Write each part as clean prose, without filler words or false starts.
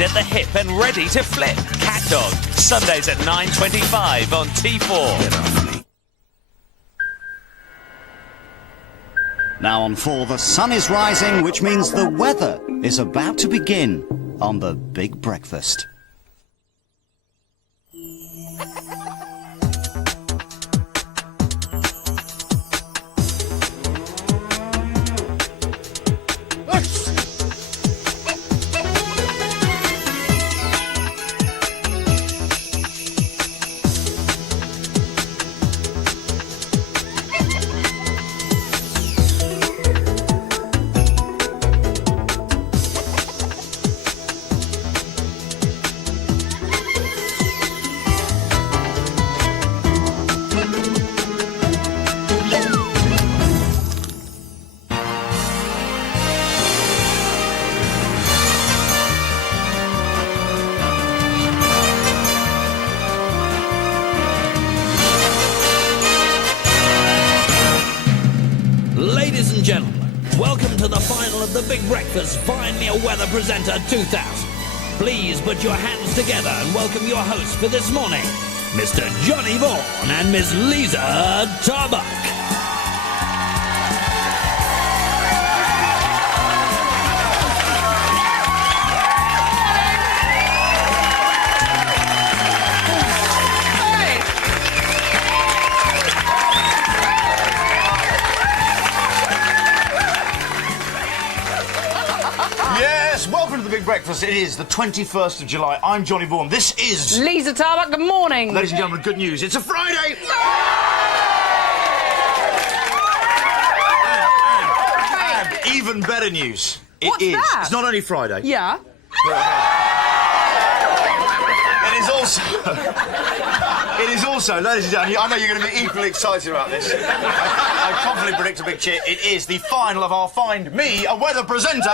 speed at the hip and ready to flip. Cat Dog, Sundays at 9:25 on T4. Now on 4, the sun is rising, which means the weather is about to begin on the Big Breakfast. Ladies and gentlemen, welcome to the final of the Big Breakfast Find Me a Weather Presenter 2000. Please put your hands together and welcome your hosts for this morning, Mr. Johnny Vaughan and Miss Lisa Tarbuck. Welcome to the Big Breakfast. It is the 21st of July. I'm Johnny Vaughan. This is... Lisa Tarbuck, good morning. Ladies and gentlemen, good news. It's a Friday! And even better news. What's that? It's not only Friday. Yeah. It is also, ladies and gentlemen, I know you're going to be equally excited about this. I confidently predict a big cheer. It is the final of our Find Me a Weather Presenter.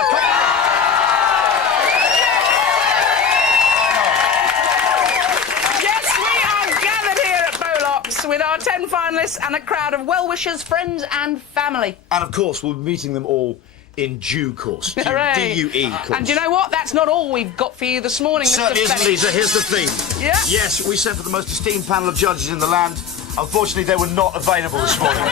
With our 10 finalists and a crowd of well-wishers, friends and family. And, of course, we'll be meeting them all in due course. D-U-E course. And do you know what? That's not all we've got for you this morning, Certainly Mr. isn't, Lisa. Here's the theme. Yeah? Yes, we sent for the most esteemed panel of judges in the land. Unfortunately, they were not available this morning.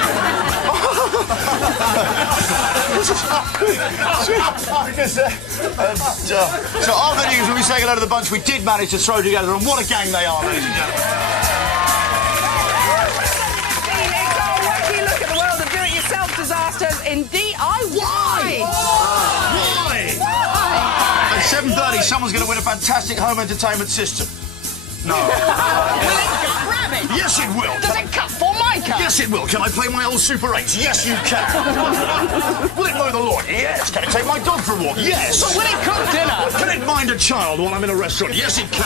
So after the news, we'll be saying hello to the bunch we did manage to throw together, and what a gang they are, ladies and gentlemen. Disasters in DIY. Why? At 7:30, someone's going to win a fantastic home entertainment system. No. Will it cut rabbit? Yes, it will. Does it cut Formica? Yes, it will. Can I play my old Super 8? Yes, you can. Will it mow the lawn? Yes. Can it take my dog for a walk? Yes. But will it cook dinner? Can it mind a child while I'm in a restaurant? Yes, it can.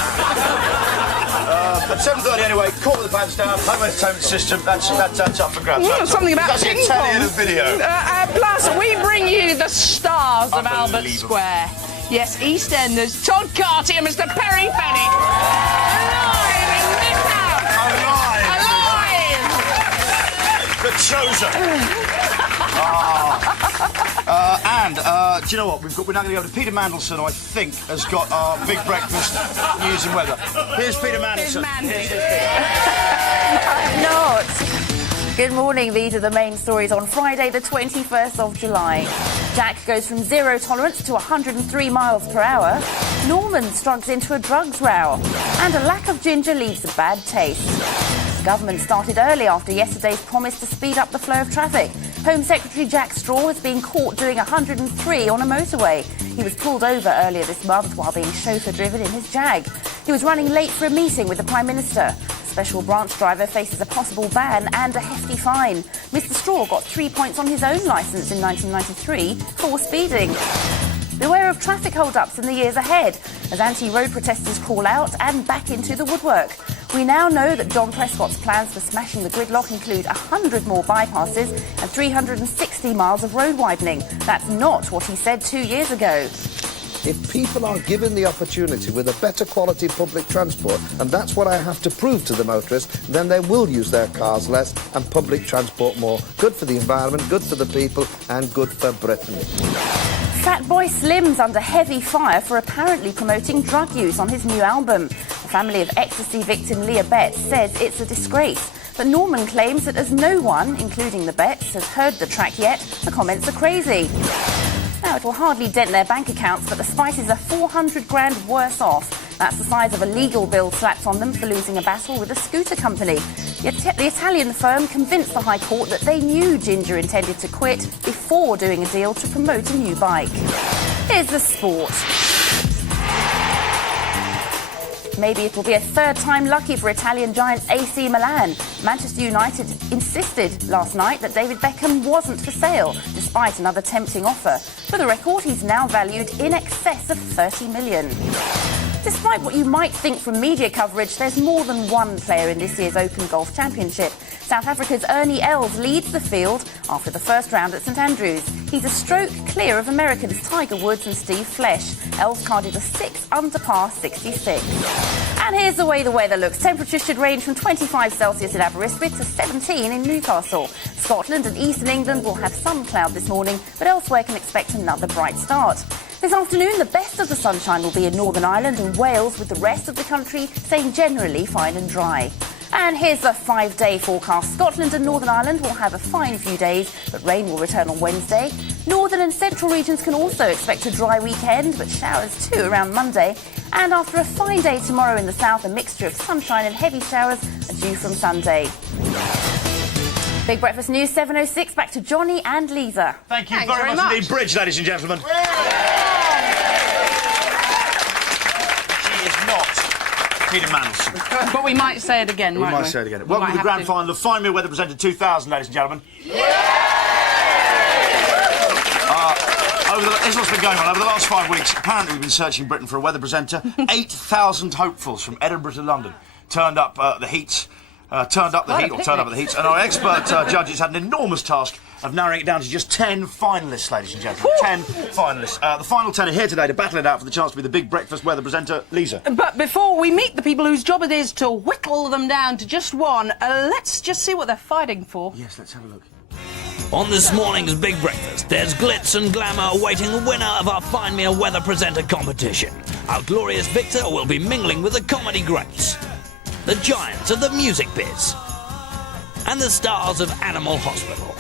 At 7:30 anyway, call the pants down, home entertainment system, that's up for grabs. Something about ping pong. That's in a video. Plus, we bring you the stars of Albert Square. Yes, EastEnders, Todd Carty and Mr. Perry Fennick. Alive in this house. Alive. The chosen. Do you know what? We're now going to go to Peter Mandelson, who I think has got our Big Breakfast news and weather. Here's Peter Mandelson. Not. Good morning. These are the main stories on Friday, the 21st of July. Jack goes from 0 tolerance to 103 miles per hour. Norman struggles into a drugs row. And a lack of ginger leaves a bad taste. Government started early after yesterday's promise to speed up the flow of traffic. Home Secretary Jack Straw has been caught doing 103 on a motorway. He was pulled over earlier this month while being chauffeur-driven in his Jag. He was running late for a meeting with the Prime Minister. Special branch driver faces a possible ban and a hefty fine. Mr Straw got 3 points on his own licence in 1993 for speeding. Beware of traffic hold-ups in the years ahead as anti-road protesters call out and back into the woodwork. We now know that John Prescott's plans for smashing the gridlock include 100 more bypasses and 360 miles of road widening. That's not what he said 2 years ago. If people are given the opportunity with a better quality public transport, and that's what I have to prove to the motorists, then they will use their cars less and public transport more. Good for the environment, good for the people, and good for Britain. Fatboy Slim's under heavy fire for apparently promoting drug use on his new album. The family of ecstasy victim Leah Betts says it's a disgrace. But Norman claims that as no one, including the Betts, has heard the track yet, the comments are crazy. Now, it will hardly dent their bank accounts, but the Spices are 400 grand worse off. That's the size of a legal bill slapped on them for losing a battle with a scooter company. Yet the Italian firm convinced the High Court that they knew Ginger intended to quit before doing a deal to promote a new bike. Here's the sport. Maybe it will be a third time lucky for Italian giants AC Milan. Manchester United insisted last night that David Beckham wasn't for sale, despite another tempting offer. For the record, he's now valued in excess of 30 million. Despite what you might think from media coverage, there's more than one player in this year's Open Golf Championship. South Africa's Ernie Els leads the field after the first round at St Andrews. He's a stroke clear of Americans Tiger Woods and Steve Flesh. Els carded a 6 under par 66. And here's the way the weather looks. Temperatures should range from 25 Celsius in Aberystwyth to 17 in Newcastle. Scotland and eastern England will have some cloud this morning, but elsewhere can expect another bright start. This afternoon, the best of the sunshine will be in Northern Ireland and Wales, with the rest of the country staying generally fine and dry. And here's the 5-day forecast. Scotland and Northern Ireland will have a fine few days, but rain will return on Wednesday. Northern and central regions can also expect a dry weekend, but showers too around Monday. And after a fine day tomorrow in the south, a mixture of sunshine and heavy showers are due from Sunday. Big Breakfast News 7:06. Back to Johnny and Lisa. Thank you very much indeed. Bridge, ladies and gentlemen. She is not Peter Mandelson. But we might say it again, won't we? We might say it again. Welcome to the grand final of Find Me a Weather Presenter 2000, ladies and gentlemen. This is what's been going on. Over the last 5 weeks, apparently we've been searching Britain for a weather presenter. 8,000 hopefuls from Edinburgh to London turned up the heats. Turned up the heats, and our expert judges had an enormous task of narrowing it down to just 10 finalists, ladies and gentlemen. 10 finalists. The final 10 are here today to battle it out for the chance to be the Big Breakfast weather presenter, Lisa. But before we meet the people whose job it is to whittle them down to just one, let's just see what they're fighting for. Yes, let's have a look. On this morning's Big Breakfast, there's glitz and glamour awaiting the winner of our Find Me a Weather Presenter competition. Our glorious victor will be mingling with the comedy greats, the giants of the music biz, and the stars of Animal Hospital.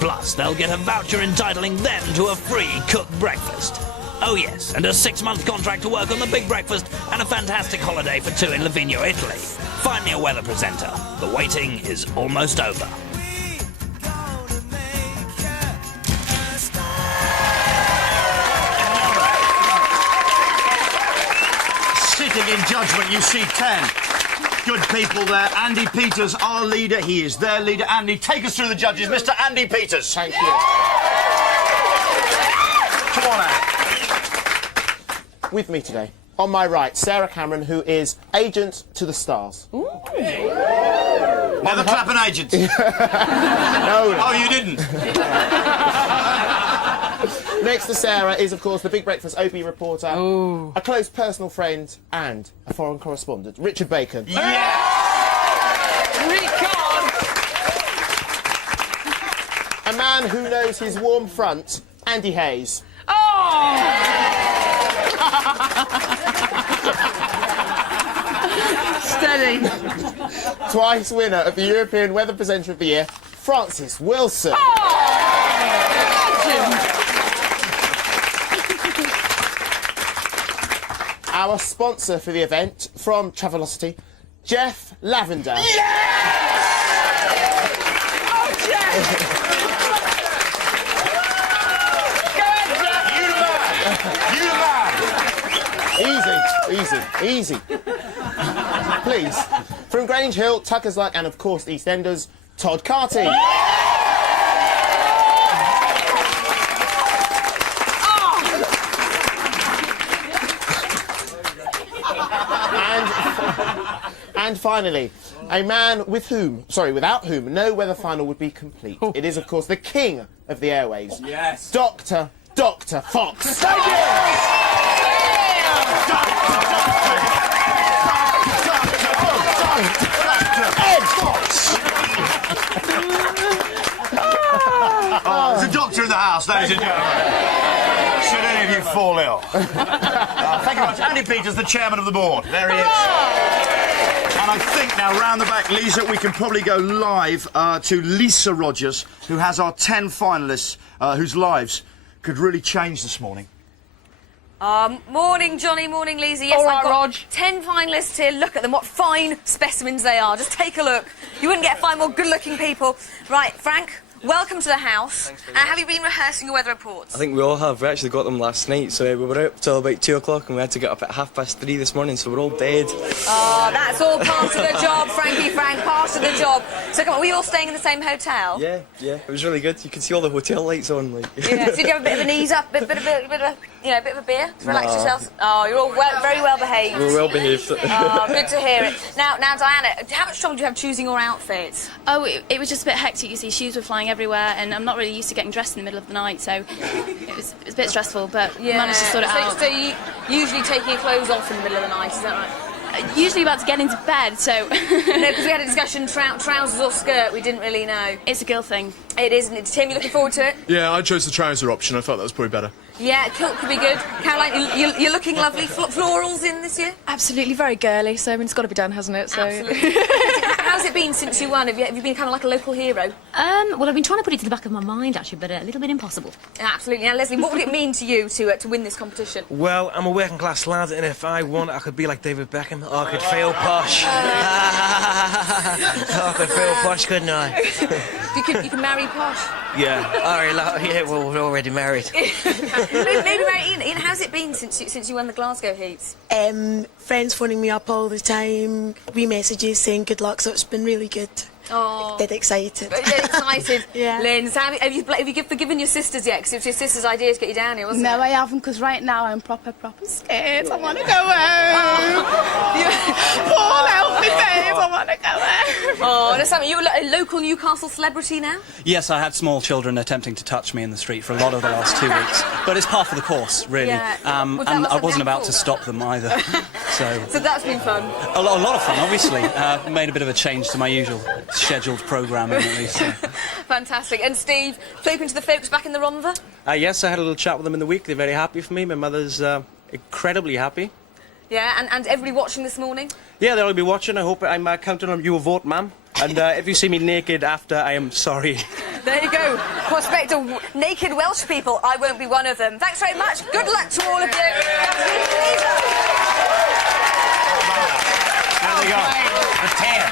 Plus, they'll get a voucher entitling them to a free cooked breakfast. Oh yes, and a 6-month contract to work on the Big Breakfast and a fantastic holiday for 2 in Livigno, Italy. Find me a weather presenter. The waiting is almost over. Sitting in judgment, you see 10 good people there. Andy Peters, our leader. He is their leader. Andy, take us through the judges. Mr. Andy Peters. Thank you. Come on, Andy. With me today, on my right, Sarah Cameron, who is agent to the stars. Never clap an agent. No. Oh, you didn't? Next to Sarah is, of course, the Big Breakfast OB reporter, a close personal friend, and a foreign correspondent, Richard Bacon. Yeah! A man who knows his warm front, Andy Hayes. Steady. Twice winner of the European Weather Presenter of the Year, Francis Wilson. Our sponsor for the event, from Travelocity, Jeff Lavender. Easy. Please, from Grange Hill, Tucker's Luck, and of course EastEnders, Todd Carty. And finally, a man without whom no weather final would be complete. It is, of course, the king of the airwaves. Yes. Dr. Fox. Thank you! There's a doctor in the house, ladies and gentlemen. Sit any of you fall ill. Thank you very much. Andy Peters, the chairman of the board. There he is. And I think now, round the back, Lisa, we can probably go live to Lisa Rogers, who has our 10 finalists whose lives could really change this morning. Morning, Johnny. Morning, Lisa. Yes, All right, I've got Rog. 10 finalists here. Look at them. What fine specimens they are. Just take a look. You wouldn't get 5 more good-looking people. Right, Frank, welcome to the house. Have you been rehearsing your weather reports? I think we all have. We actually got them last night, so we were out till about 2 o'clock and we had to get up at 3:30 this morning, so we're all dead. Oh, that's all part of the job, Frank, part of the job. So come on, were you all staying in the same hotel? Yeah, it was really good. You could see all the hotel lights on. Like. Yeah. So did you have a bit of an ease up, bit of a beer to relax yourselves? Oh, you're all very well behaved. We're well behaved. Oh, good to hear it. Now, Diana, how much trouble do you have choosing your outfits? Oh, it was just a bit hectic, you see. Shoes were flying everywhere, and I'm not really used to getting dressed in the middle of the night, so it was a bit stressful, but managed to sort it out. So you usually taking your clothes off in the middle of the night, is that right? Usually about to get into bed, so... No, because we had a discussion, trousers or skirt, we didn't really know. It's a girl thing. It is, isn't it? Tim, you looking forward to it? Yeah, I chose the trouser option. I thought that was probably better. Yeah, kilt could be good. Caroline, you're looking lovely. Florals in this year? Absolutely, very girly, so I mean, it's got to be done, hasn't it? So. Absolutely. How's it been since you won? Have you been kind of like a local hero? Well, I've been trying to put it to the back of my mind, actually, but a little bit impossible. Absolutely. Now, Leslie, what would it mean to you to win this competition? Well, I'm a working class lad, and if I won, I could be like David Beckham, or I could fail posh. I could fail posh, couldn't I? You can marry posh. Yeah. All right. Yeah. Well, we're already married. Maybe marry Ian. How's it been since you won the Glasgow heats? Friends phoning me up all the time, wee messages saying good luck, so it's been really good. Oh. Dead excited. Dead excited. Yeah. Linz, have you forgiven your sisters yet? Because it was your sister's idea to get you down here, wasn't it? No, I haven't, because right now I'm proper scared. I want to go home. Paul, help me, babe. I want to go home. Oh, that's something. You're a local Newcastle celebrity now? Yes, I had small children attempting to touch me in the street for a lot of the last 2 weeks. But it's par for the course, really. Yeah. And I wasn't about to stop them either. So that's been fun? A lot of fun, obviously. Made a bit of a change to my usual scheduled programming, at least. So. Fantastic. And Steve, spoken to the folks back in the Rhondda? Yes, I had a little chat with them in the week. They're very happy for me. My mother's incredibly happy. Yeah, and everybody watching this morning? Yeah, they'll be watching. I hope I'm counting on your vote, ma'am. And if you see me naked after, I am sorry. There you go. Prospect of naked Welsh people. I won't be one of them. Thanks very much. Good luck to all of you. There they go. The 10.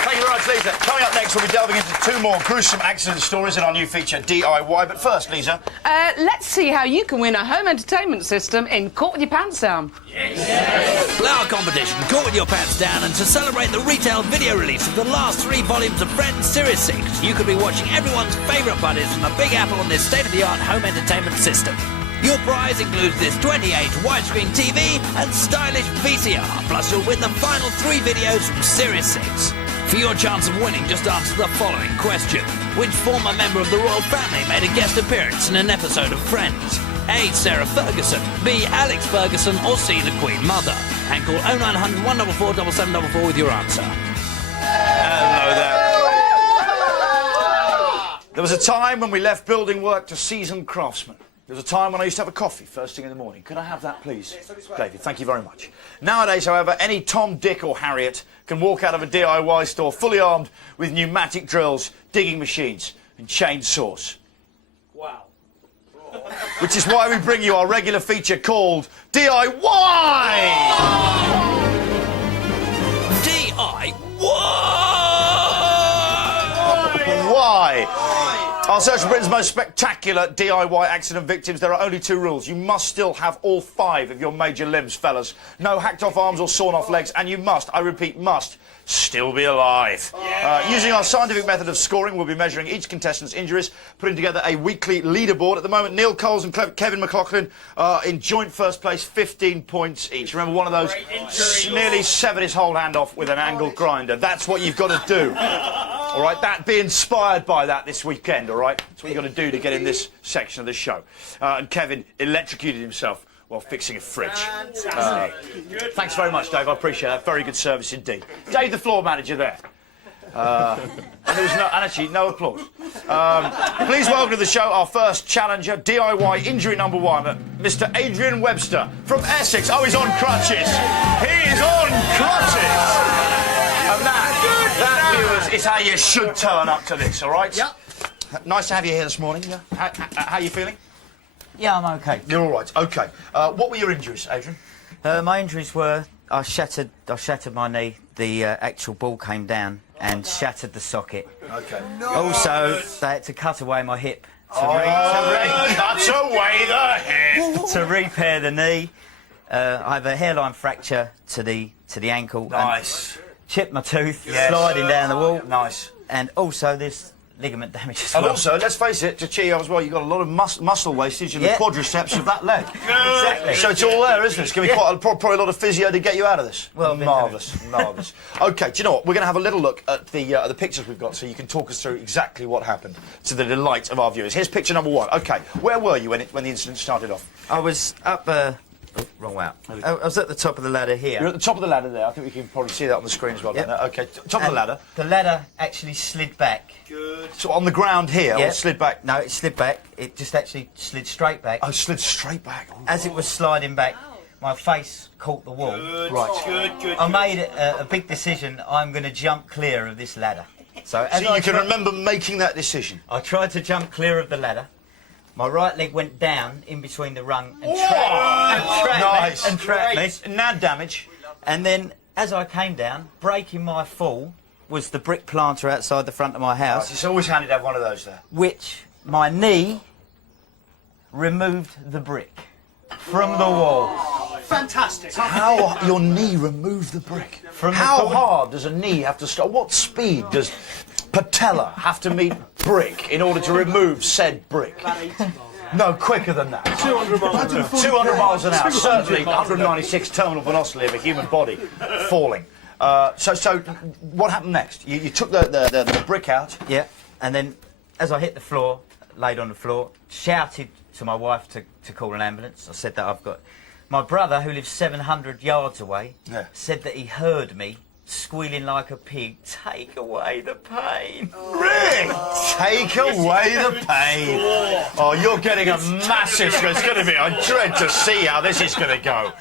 Thank you very much, Lisa. Coming up next, we'll be delving into 2 more gruesome accident stories in our new feature, DIY. But first, Lisa... let's see how you can win a home entertainment system in Caught With Your Pants Down. Play our competition, Caught With Your Pants Down, and to celebrate the retail video release of the last 3 volumes of Friends Series 6, you could be watching everyone's favourite buddies from the Big Apple on this state-of-the-art home entertainment system. Your prize includes this 28 widescreen TV and stylish VCR, plus you'll win the final 3 videos from Series 6. For your chance of winning, just answer the following question. Which former member of the royal family made a guest appearance in an episode of Friends? A. Sarah Ferguson, B. Alex Ferguson, or C. the Queen Mother? And call 0900 144 7744 with your answer. Hello there. There was a time when we left building work to seasoned craftsmen. There was a time when I used to have a coffee first thing in the morning. Could I have that, please? David, thank you very much. Nowadays, however, any Tom, Dick or Harriet can walk out of a DIY store fully armed with pneumatic drills, digging machines and chainsaws. Wow. Which is why we bring you our regular feature called DIY! DIY? Why? Our search for Britain's most spectacular DIY accident victims. There are only 2 rules. You must still have all 5 of your major limbs, fellas. No hacked off arms or sawn off legs, and you must, I repeat, must, still be alive. Using our scientific method of scoring, we'll be measuring each contestant's injuries, putting together a weekly leaderboard. At the moment, Neil Coles and Kevin McLaughlin are in joint first place, 15 points each. Remember, one of those nearly severed his whole hand off with an angle grinder. That's what you've got to do. All right, be inspired by that this weekend, all right? That's what you've got to do to get in this section of the show. And Kevin electrocuted himself while fixing a fridge. Thanks very much, Dave. I appreciate that. Very good service indeed. Dave, the floor manager there. And there was actually no applause. Please welcome to the show our first challenger, DIY injury number 1, Mr. Adrian Webster from Essex. Oh, he's on crutches. He is on crutches. And that, viewers, is how you should turn up to this, all right? Yep. Nice to have you here this morning. Yeah. How are you feeling? Yeah, I'm okay. You're all right. OK. What were your injuries, Adrian? My injuries were I shattered my knee. The actual ball came down and shattered the socket. OK. Also, they had to cut away my hip. Cut away the hip! To repair the knee. I have a hairline fracture to the ankle. Nice. And chipped my tooth, sliding down the wall. Nice. And also this ligament damage as well. And also, let's face it, to cheer you up as well, you've got a lot of muscle wastage in the quadriceps of that leg. Exactly. So it's all there, isn't it? It's going to be probably a lot of physio to get you out of this. Well, marvellous, marvellous. OK, do you know what? We're going to have a little look at the pictures we've got so you can talk us through exactly what happened to the delight of our viewers. Here's picture number 1. OK, where were you when the incident started off? I was up... wrong way up. I was at the top of the ladder here. You're at the top of the ladder there. I think we can probably see that on the screen as well. Yep. OK, top of the ladder. The ladder actually slid back. Good. So on the ground here, or slid back? No, it slid back. It just actually slid straight back. Oh, slid straight back. Oh, as it was sliding back, my face caught the wall. Good. Right. Good. I made a big decision. I'm going to jump clear of this ladder. So you can remember making that decision? I tried to jump clear of the ladder. My right leg went down in between the rung and trapped me. No damage. And then, as I came down, breaking my fall was the brick planter outside the front of my house. Right, it's always handy to have one of those there. Which my knee removed the brick from the wall. Fantastic. How your knee removed the brick? How hard does a knee have to stop? What speed does patella have to meet brick in order to remove said brick? No, quicker than that. 200 miles an hour. 200 miles an hour. Certainly 196 terminal velocity of a human body falling. So what happened next? You took the brick out. Yeah, and then as I hit the floor, laid on the floor, shouted to my wife to call an ambulance. I said that I've got... My brother, who lives 700 yards away, said that he heard me squealing like a pig, take away the pain. Really? Take away the pain. Oh, you're getting a massive... It's going to be... I dread to see how this is going to go.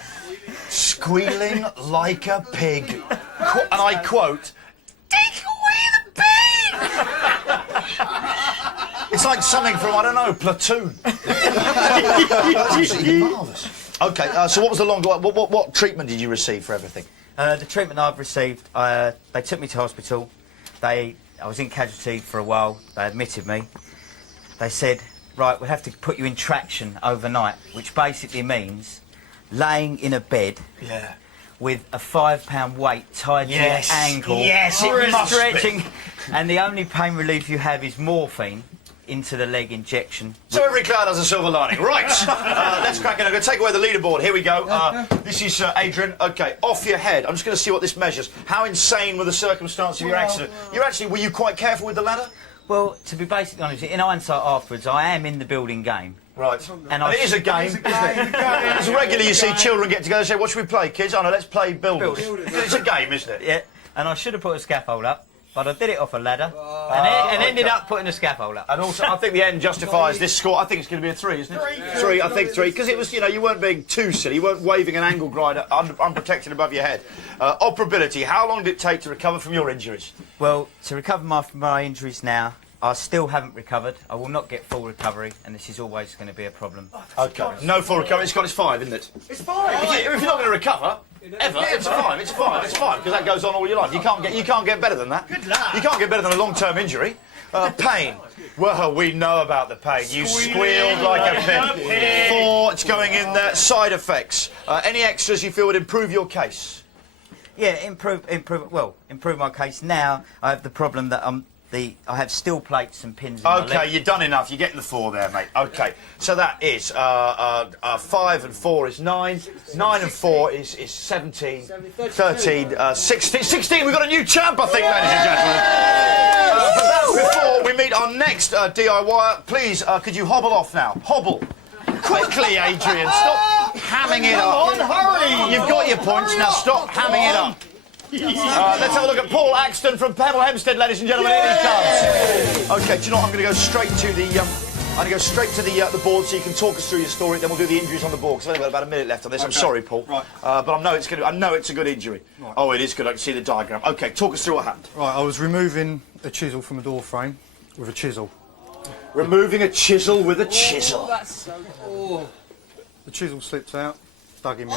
Squealing like a pig. And I quote, take away the pain! It's like something from, I don't know, Platoon. Absolutely marvellous. OK, so what was the what treatment did you receive for everything? The treatment I've received, they took me to hospital. I was in casualty for a while. They admitted me. They said, right, we'll have to put you in traction overnight, which basically means laying in a bed with a £5 weight tied to your ankle. Yes, it must stretching, be. And the only pain relief you have is morphine into the leg injection. So every cloud has a silver lining. Right, let's crack it. I'm going to take away the leaderboard. Here we go. This is Adrian. OK, off your head. I'm just going to see what this measures. How insane were the circumstances of your accident? Were you quite careful with the ladder? Well, to be basically honest, in hindsight afterwards, I am in the building game. Right. And it is a game, isn't it? As regularly you see children get together and say, what should we play, kids? Oh, no, let's play builders. It's a game, isn't it? Yeah. And I should have put a scaffold up, but I did it off a ladder and ended up putting a scaffold up. And also, I think the end justifies this score. I think it's going to be a 3, isn't it? 3, I think 3. Because it was, you weren't being too silly. You weren't waving an angle grinder unprotected above your head. Operability, how long did it take to recover from your injuries? Well, to recover from my injuries now, I still haven't recovered. I will not get full recovery, and this is always going to be a problem. OK. No full recovery. It's 5, isn't it? It's 5. If you're not going to recover, ever, it's 5. It's 5. It's 5, because that goes on all your life. You can't get better than that. Good luck. You can't get better than a long-term injury. Pain. Well, we know about the pain. You squealed like a pig. 4, it's going in there. Side effects. Any extras you feel would improve your case? Yeah, improve my case. Now I have the problem that I have steel plates and pins in my leg. OK, you've done enough. You're getting the 4 there, mate. OK, so that is 5 and 4 is 9. 9 and 4 is 17. 13, 16. 16, we've got a new champ, I think, ladies and gentlemen. But that's before we meet our next DIYer. Please, could you hobble off now? Hobble. Quickly, Adrian. Stop hamming it up. Come on, hurry. You've got your points. Now stop hamming it up. Let's have a look at Paul Axton from Pebble Hempstead, ladies and gentlemen. Here he comes. OK, do you know what? I'm going to go straight to the... I'm going to go straight to the board so you can talk us through your story. Then we'll do the injuries on the board, because I've only got about a minute left on this. I'm sorry, Paul. Right. But I know it's a good injury. Right. Oh, it is good. I can see the diagram. OK, talk us through what happened. Right, I was removing a chisel from a door frame with a chisel. Removing a chisel with a chisel. That's so cool. The chisel slips out, dug in my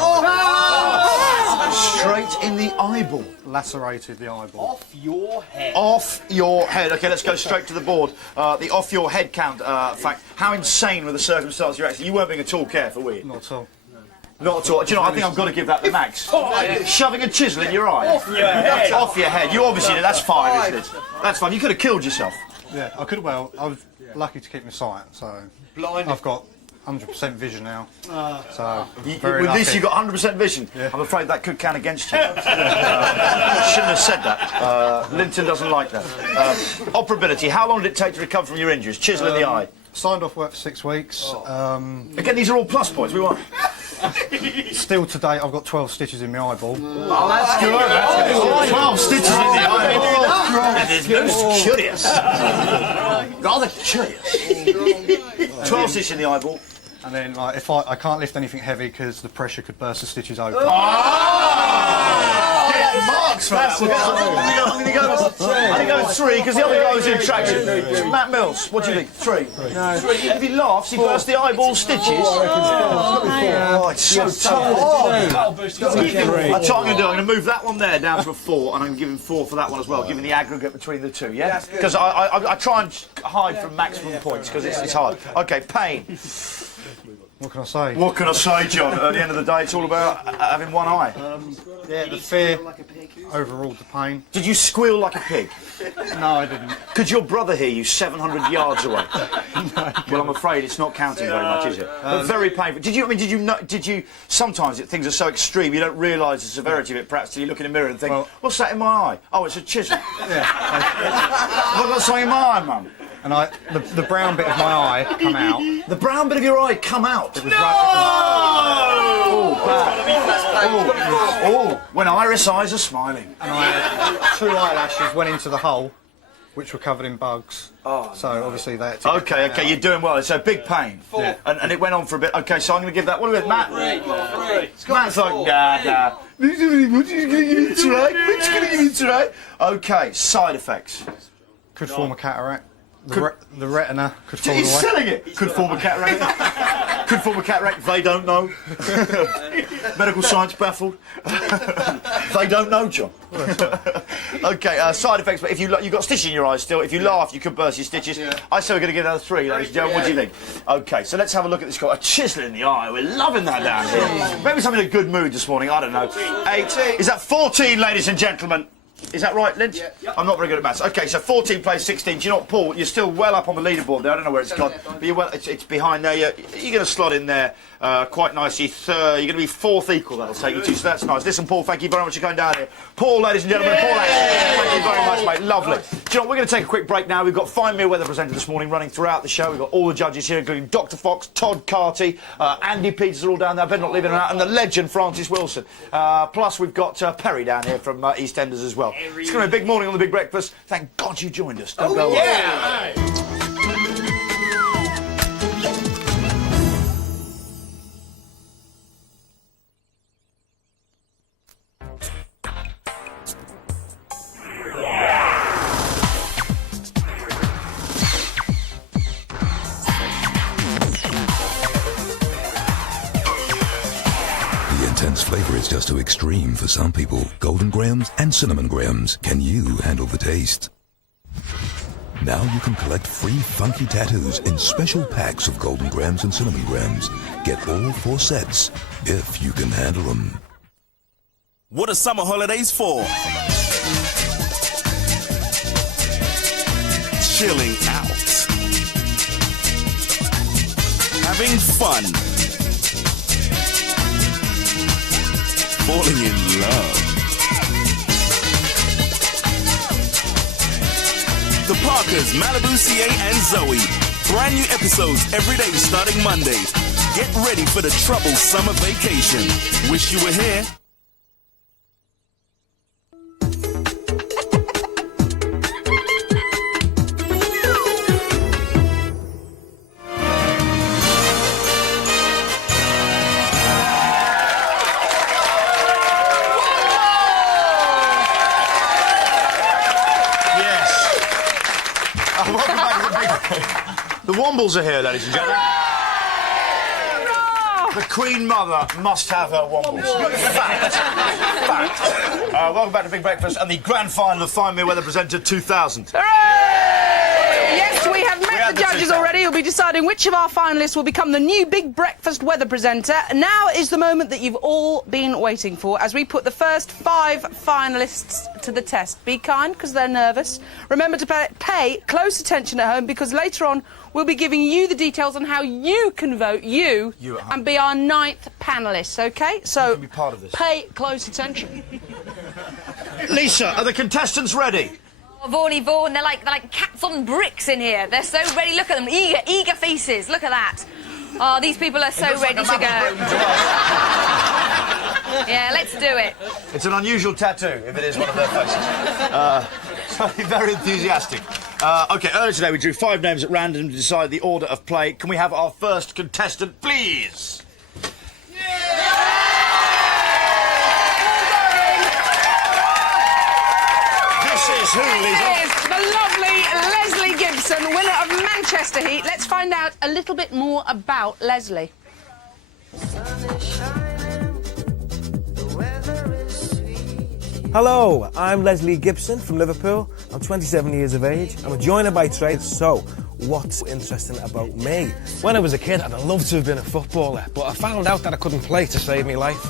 Straight in the eyeball. Lacerated the eyeball. Off your head. Off your head. OK, let's go straight to the board. The off your head count fact. How insane were the circumstances you're actually... You weren't being at all careful, were you? Not at all. Not at all. Do you know, I think I've got to give that the max. Shoving a chisel in your eye. Off your head. Off your head. You obviously did. That's fine, isn't it? That's fine. You could have killed yourself. Yeah, I could have. Well, I was lucky to keep my sight, so... Blinded. I've got 100% vision now. So, With this, you've got 100% vision. Yeah. I'm afraid that could count against you. Shouldn't have said that. Linton doesn't like that. Operability. How long did it take to recover from your injuries? Chisel in the eye. Signed off work for 6 weeks. Again, these are all plus points. We want. Still to date, I've got 12 stitches in my eyeball. Oh, that's good. That's good. 12 stitches in the eyeball. That's curious. Rather curious. 12 stitches in the eyeball. And then, like, if I can't lift anything heavy because the pressure could burst the stitches open. Get marks for that. I'm going to go 3 because the other guy was in traction. Matt Mills, what do you think? 3. No. 3. If he laughs, he bursts the eyeball stitches. Oh, it's so tough. I'm going to move that one there down to a 4, and I'm going to give him 4 for that one as well, giving the aggregate between the two. Yeah, because I try and hide from maximum points because it's hard. Okay, pain. What can I say? What can I say, John? At the end of the day, it's all about having one eye. Yeah, the fear overruled the pain. Did you squeal like a pig? No, I didn't. Could your brother hear you 700 yards away? Well, I'm afraid it's not counting very much, is it? But very painful. Did you? Sometimes things are so extreme you don't realise the severity of it. Perhaps till you look in the mirror and think, "What's that in my eye? Oh, it's a chisel." Yeah. I've got something in my eye, Mum. And the brown bit of my eye come out. The brown bit of your eye come out? It was when Iris eyes are smiling. And I had 2 eyelashes went into the hole, which were covered in bugs. So obviously they had to Okay, you're doing well. So big pain. Yeah. And it went on for a bit. Okay, so I'm going to give that... What about Matt? 3. Matt's like, nah. What are you going to give me today? What are you going to give me today? Okay, side effects. Could form a cataract. The retina could fall away. He's selling it! Could form a cataract. Could form a cataract. They don't know. Medical science baffled. They don't know, John. Okay, side effects. But if you've got stitches in your eyes still, if you laugh, you could burst your stitches. Yeah. I say we're going to get another 3, ladies and gentlemen. What do you think? Okay, so let's have a look at this guy. A chisel in the eye. We're loving that down here. Maybe something in a good mood this morning. I don't know. 8. Is that 14, ladies and gentlemen? Is that right, Lynch? Yeah. Yep. I'm not very good at maths. OK, so 14 plays 16. Do you know what, Paul? You're still well up on the leaderboard there. I don't know where it's gone. But you're well, it's behind there. You're going to slot in there quite nicely. You're going to be 4th equal, that'll take you to. So that's nice. Listen, Paul, thank you very much for coming down here. Paul, ladies and gentlemen, Paul Axton, thank you very much, mate. Lovely. Do you know what, we're going to take a quick break now. We've got Find Me a Weather presenter this morning running throughout the show. We've got all the judges here, including Dr. Fox, Todd Carty, Andy Peters are all down there. I better not leave it out. And the legend, Francis Wilson. Plus, we've got Perry down here from EastEnders as well. It's going to be a big morning on The Big Breakfast. Thank God you joined us. Don't go away. Flavour is just too extreme for some people. Golden Grahams and Cinnamon Grahams. Can you handle the taste? Now you can collect free funky tattoos in special packs of Golden Grahams and Cinnamon Grahams. Get all 4 sets if you can handle them. What are summer holidays for? Chilling out. Having fun. Falling in love. The Parkers, Malibu, CA, and Zoe. Brand new episodes every day starting Monday. Get ready for the trouble summer vacation. Wish you were here. Welcome back to the big... The Wombles are here, ladies and gentlemen. The Queen Mother must have her Wombles. Fact. Welcome back to Big Breakfast and the grand final of Find Me a Weather Presenter 2000. Yes, we have met the judges already. We'll be deciding which of our finalists will become the new Big Breakfast weather presenter. Now is the moment that you've all been waiting for as we put the first 5 finalists to the test. Be kind, because they're nervous. Remember to pay close attention at home, because later on we'll be giving you the details on how you can vote, you and be our 9th panelist, OK? So be part of this. Pay close attention. Lisa, are the contestants ready? Oh, Vaughan, they're like cats on bricks in here. They're so ready. Look at them, eager faces. Look at that. Oh, these people are so ready to go. Yeah, let's do it. It's an unusual tattoo, if it is one of their faces. Very enthusiastic. OK, earlier today we drew 5 names at random to decide the order of play. Can we have our first contestant, please? This is who, Lisa? This is the lovely Leslie Gibson, winner of Manchester Heat. Let's find out a little bit more about Leslie. Hello, I'm Leslie Gibson from Liverpool. I'm 27 years of age. I'm a joiner by trade, so what's interesting about me? When I was a kid, I'd have loved to have been a footballer, but I found out that I couldn't play to save my life.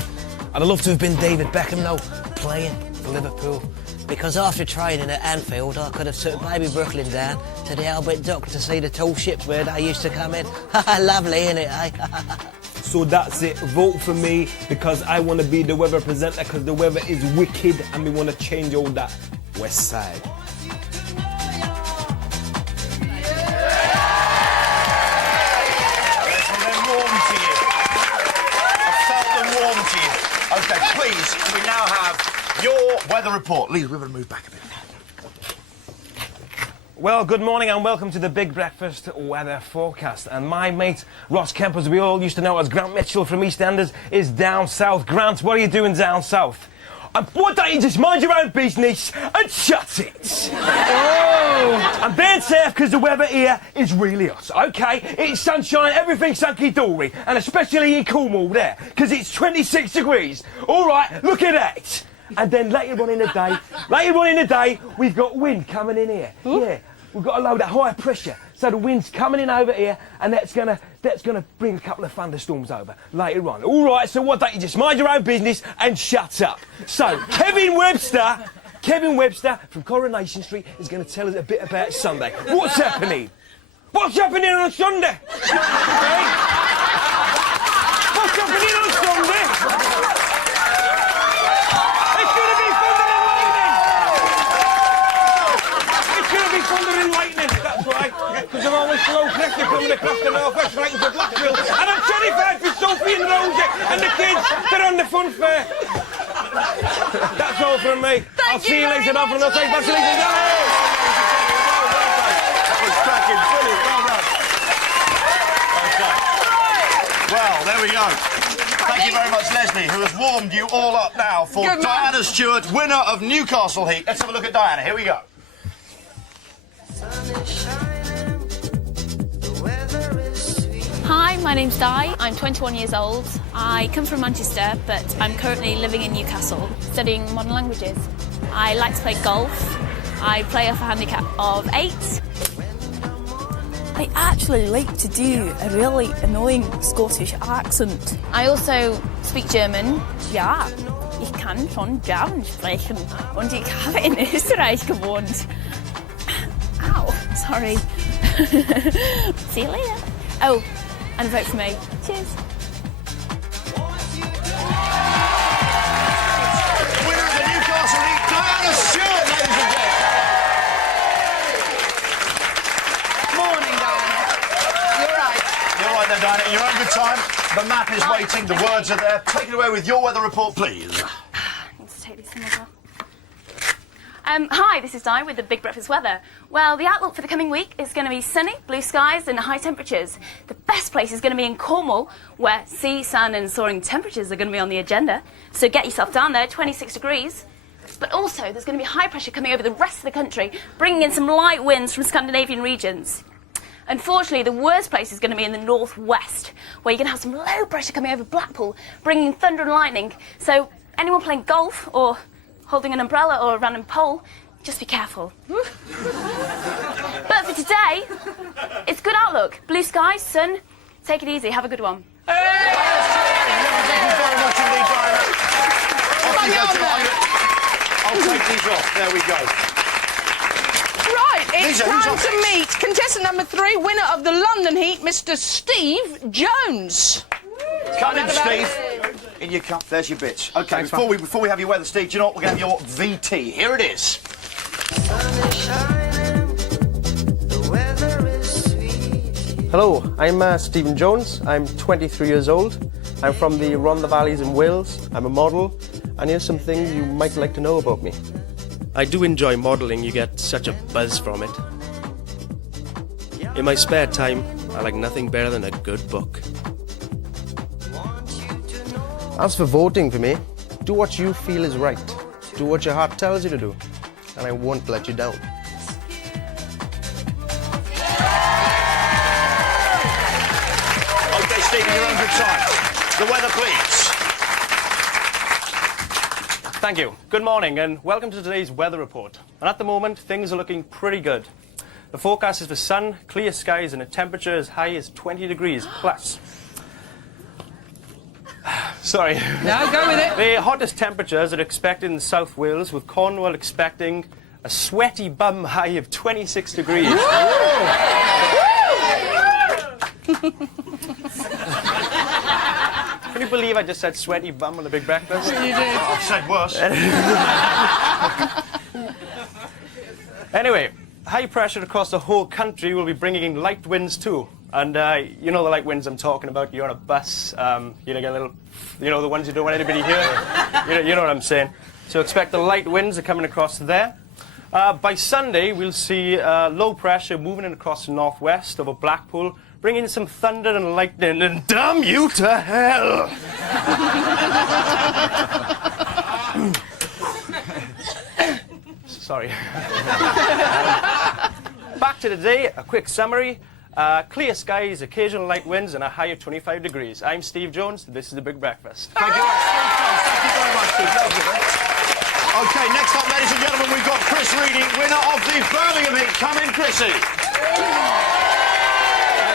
I'd have loved to have been David Beckham, though, playing for Liverpool. Because after training at Anfield, I could have took baby Brooklyn down to the Albert Dock to see the tall ships where they used to come in. Lovely, innit, eh? So that's it. Vote for me because I want to be the weather presenter, because the weather is wicked and we want to change all that West Side. OK, please, can we now have your weather report? Lee, we're going to move back a bit. Well, good morning and welcome to the Big Breakfast weather forecast. And my mate, Ross Kemp, as we all used to know as Grant Mitchell from EastEnders, is down south. Grant, what are you doing down south? Why don't you just mind your own business and shut it? Oh! I'm being safe because the weather here is really hot, OK? It's sunshine, everything's hunky-dory, and especially in Cornwall there, because it's 26 degrees. All right, look at that. And then later on in the day, we've got wind coming in here. Ooh. Yeah, we've got a load of high pressure, so the wind's coming in over here, and that's gonna bring a couple of thunderstorms over later on. All right, so why don't you just mind your own business and shut up? So, Kevin Webster from Coronation Street is going to tell us a bit about Sunday. What's happening? What's happening on Sunday? Hey? What's happening on Sunday? It's going to be thunder and lightning! It's going to be thunder and lightning, that's right. Because I'm always slow pressure coming across the north-west right into Blackpool. And I'm 25 for Sophie and Rosie and the kids. They're on the fun fair. That's all from me. I'll see you later on from the Take Back to Lisa. That was cracking, brilliant, well done. Okay. Well, there we go. Thank you very much, Leslie, who has warmed you all up now for Diana Stewart, winner of Newcastle Heat. Let's have a look at Diana. Here we go. Hi, my name's Di. I'm 21 years old. I come from Manchester, but I'm currently living in Newcastle, studying modern languages. I like to play golf. I play off a handicap of 8. I actually like to do a really annoying Scottish accent. I also speak German. Ja, ich kann schon German sprechen und ich habe in Österreich gewohnt. Ow, sorry. See you later. Oh, and vote for me. Cheers. Winner of the Newcastle Heat, Diana Stewart, ladies and gentlemen. Morning, Diana. You're right. You're right there, Diana. In your own good time. The map is waiting. The words are there. Take it away with your weather report, please. I need to take these things off. Hi, this is Di with the Big Breakfast weather. Well, the outlook for the coming week is going to be sunny, blue skies and high temperatures. The best place is going to be in Cornwall, where sea, sun and soaring temperatures are going to be on the agenda. So get yourself down there, 26 degrees. But also, there's going to be high pressure coming over the rest of the country, bringing in some light winds from Scandinavian regions. Unfortunately, the worst place is going to be in the northwest, where you're going to have some low pressure coming over Blackpool, bringing in thunder and lightning. So anyone playing golf or holding an umbrella or a random pole, just be careful. But for today, it's good outlook. Blue skies, sun. Take it easy. Have a good one. Thank you very much indeed, Diana. I'll take these off. There we go. Right, it's time to meet contestant number 3, winner of the London Heat, Mr. Steve Jones. Come in, Steve. In your cup, there's your bits. Okay, before we have your weather, Steve, do you know what? We're going to have your VT. Here it is. Hello, I'm Stephen Jones. I'm 23 years old. I'm from the Rhondda Valleys in Wales. I'm a model, and here's some things you might like to know about me. I do enjoy modelling. You get such a buzz from it. In my spare time, I like nothing better than a good book. As for voting for me, do what you feel is right. Do what your heart tells you to do, and I won't let you down. Okay, Stephen, you're on good time. The weather, please. Thank you. Good morning and welcome to today's weather report. And at the moment, things are looking pretty good. The forecast is for sun, clear skies and a temperature as high as 20 degrees plus. Sorry. No, go with it. The hottest temperatures are expected in South Wales, with Cornwall expecting a sweaty bum high of 26 degrees. Can you believe I just said sweaty bum on the Big Breakfast? You did. I've said worse. Anyway, high pressure across the whole country will be bringing in light winds too. And you know the light winds I'm talking about. You're on a bus, you know, get a little, you know, the ones you don't want anybody hearing. You know what I'm saying. So expect the light winds are coming across there. By Sunday, we'll see low pressure moving in across the northwest over Blackpool, bringing some thunder and lightning, and damn you to hell! Sorry. Back to today, a quick summary. Clear skies, occasional light winds, and a high of 25 degrees. I'm Steve Jones. This is The Big Breakfast. Thank you very much, Steve. Okay, next up, ladies and gentlemen, we've got Chris Reedy, winner of the Birmingham Heat. Come in, Chrissy.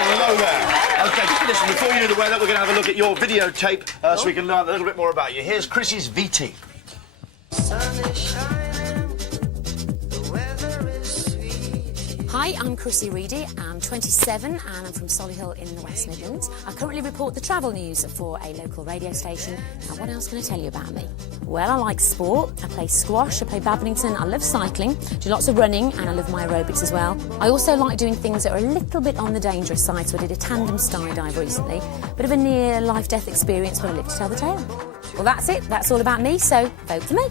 Hello there. Okay, listen, before you do the weather, we're going to have a look at your videotape so we can learn a little bit more about you. Here's Chrissy's VT. Hi, I'm Chrissy Reedy. I'm 27 and I'm from Solihull in the West Midlands. I currently report the travel news for a local radio station. Now, what else can I tell you about me? Well, I like sport. I play squash, I play badminton, I love cycling, do lots of running, and I love my aerobics as well. I also like doing things that are a little bit on the dangerous side, so I did a tandem skydive recently. Bit of a near life-death experience, but I live to tell the tale. Well, that's it. That's all about me, so vote for me.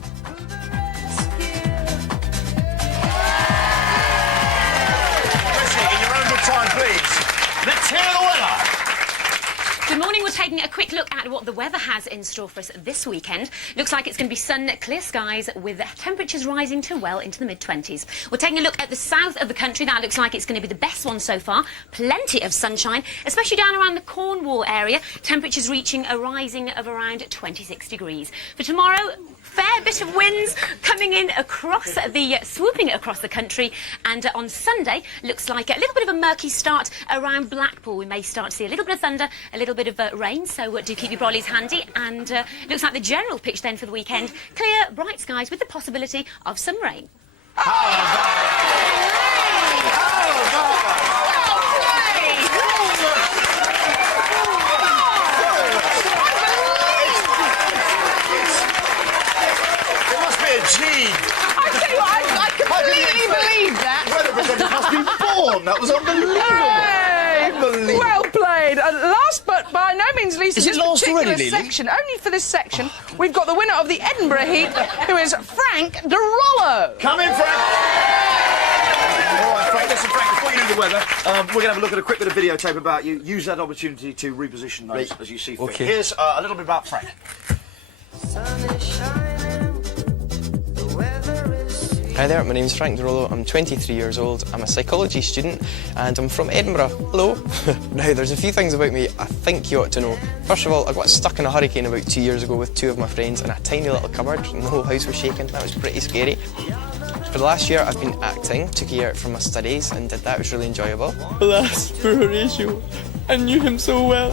Time, please. Let's hear the weather. Good morning. We're taking a quick look at what the weather has in store for us this weekend. Looks like it's going to be sun, clear skies, with temperatures rising to well into the mid-20s. We're taking a look at the south of the country. That looks like it's going to be the best one so far. Plenty of sunshine, especially down around the Cornwall area. Temperatures reaching a rising of around 26 degrees. For tomorrow, fair bit of winds coming in across swooping across the country, and on Sunday looks like a little bit of a murky start around Blackpool. We may start to see a little bit of thunder, a little bit of rain, so do keep your brollies handy. And looks like the general pitch then for the weekend, clear, bright skies with the possibility of some rain. I tell you what, I completely believe that. Weather presenter must be born. That was unbelievable. Hey, unbelievable. well played. Last but by no means means, Lisa, Is it this lost particular already, Lily? section, only for this section, we've got the winner of the Edinburgh Heat, who is Frank de Rollo. Come in, Frank. All right, Frank, listen, Frank, before you do the weather, we're going to have a look at a quick bit of videotape about you. Use that opportunity to reposition those as you see fit. Okay. Here's a little bit about Frank. Hi there, my name's Frank de Rollo. I'm 23 years old. I'm a psychology student and I'm from Edinburgh. Hello. Now, there's a few things about me I think you ought to know. First of all, I got stuck in a hurricane about 2 years ago with 2 of my friends in a tiny little cupboard and the whole house was shaking. That was pretty scary. For the last year, I've been acting. Took a year out from my studies and did that. It was really enjoyable. Alas, poor Horatio. I knew him so well.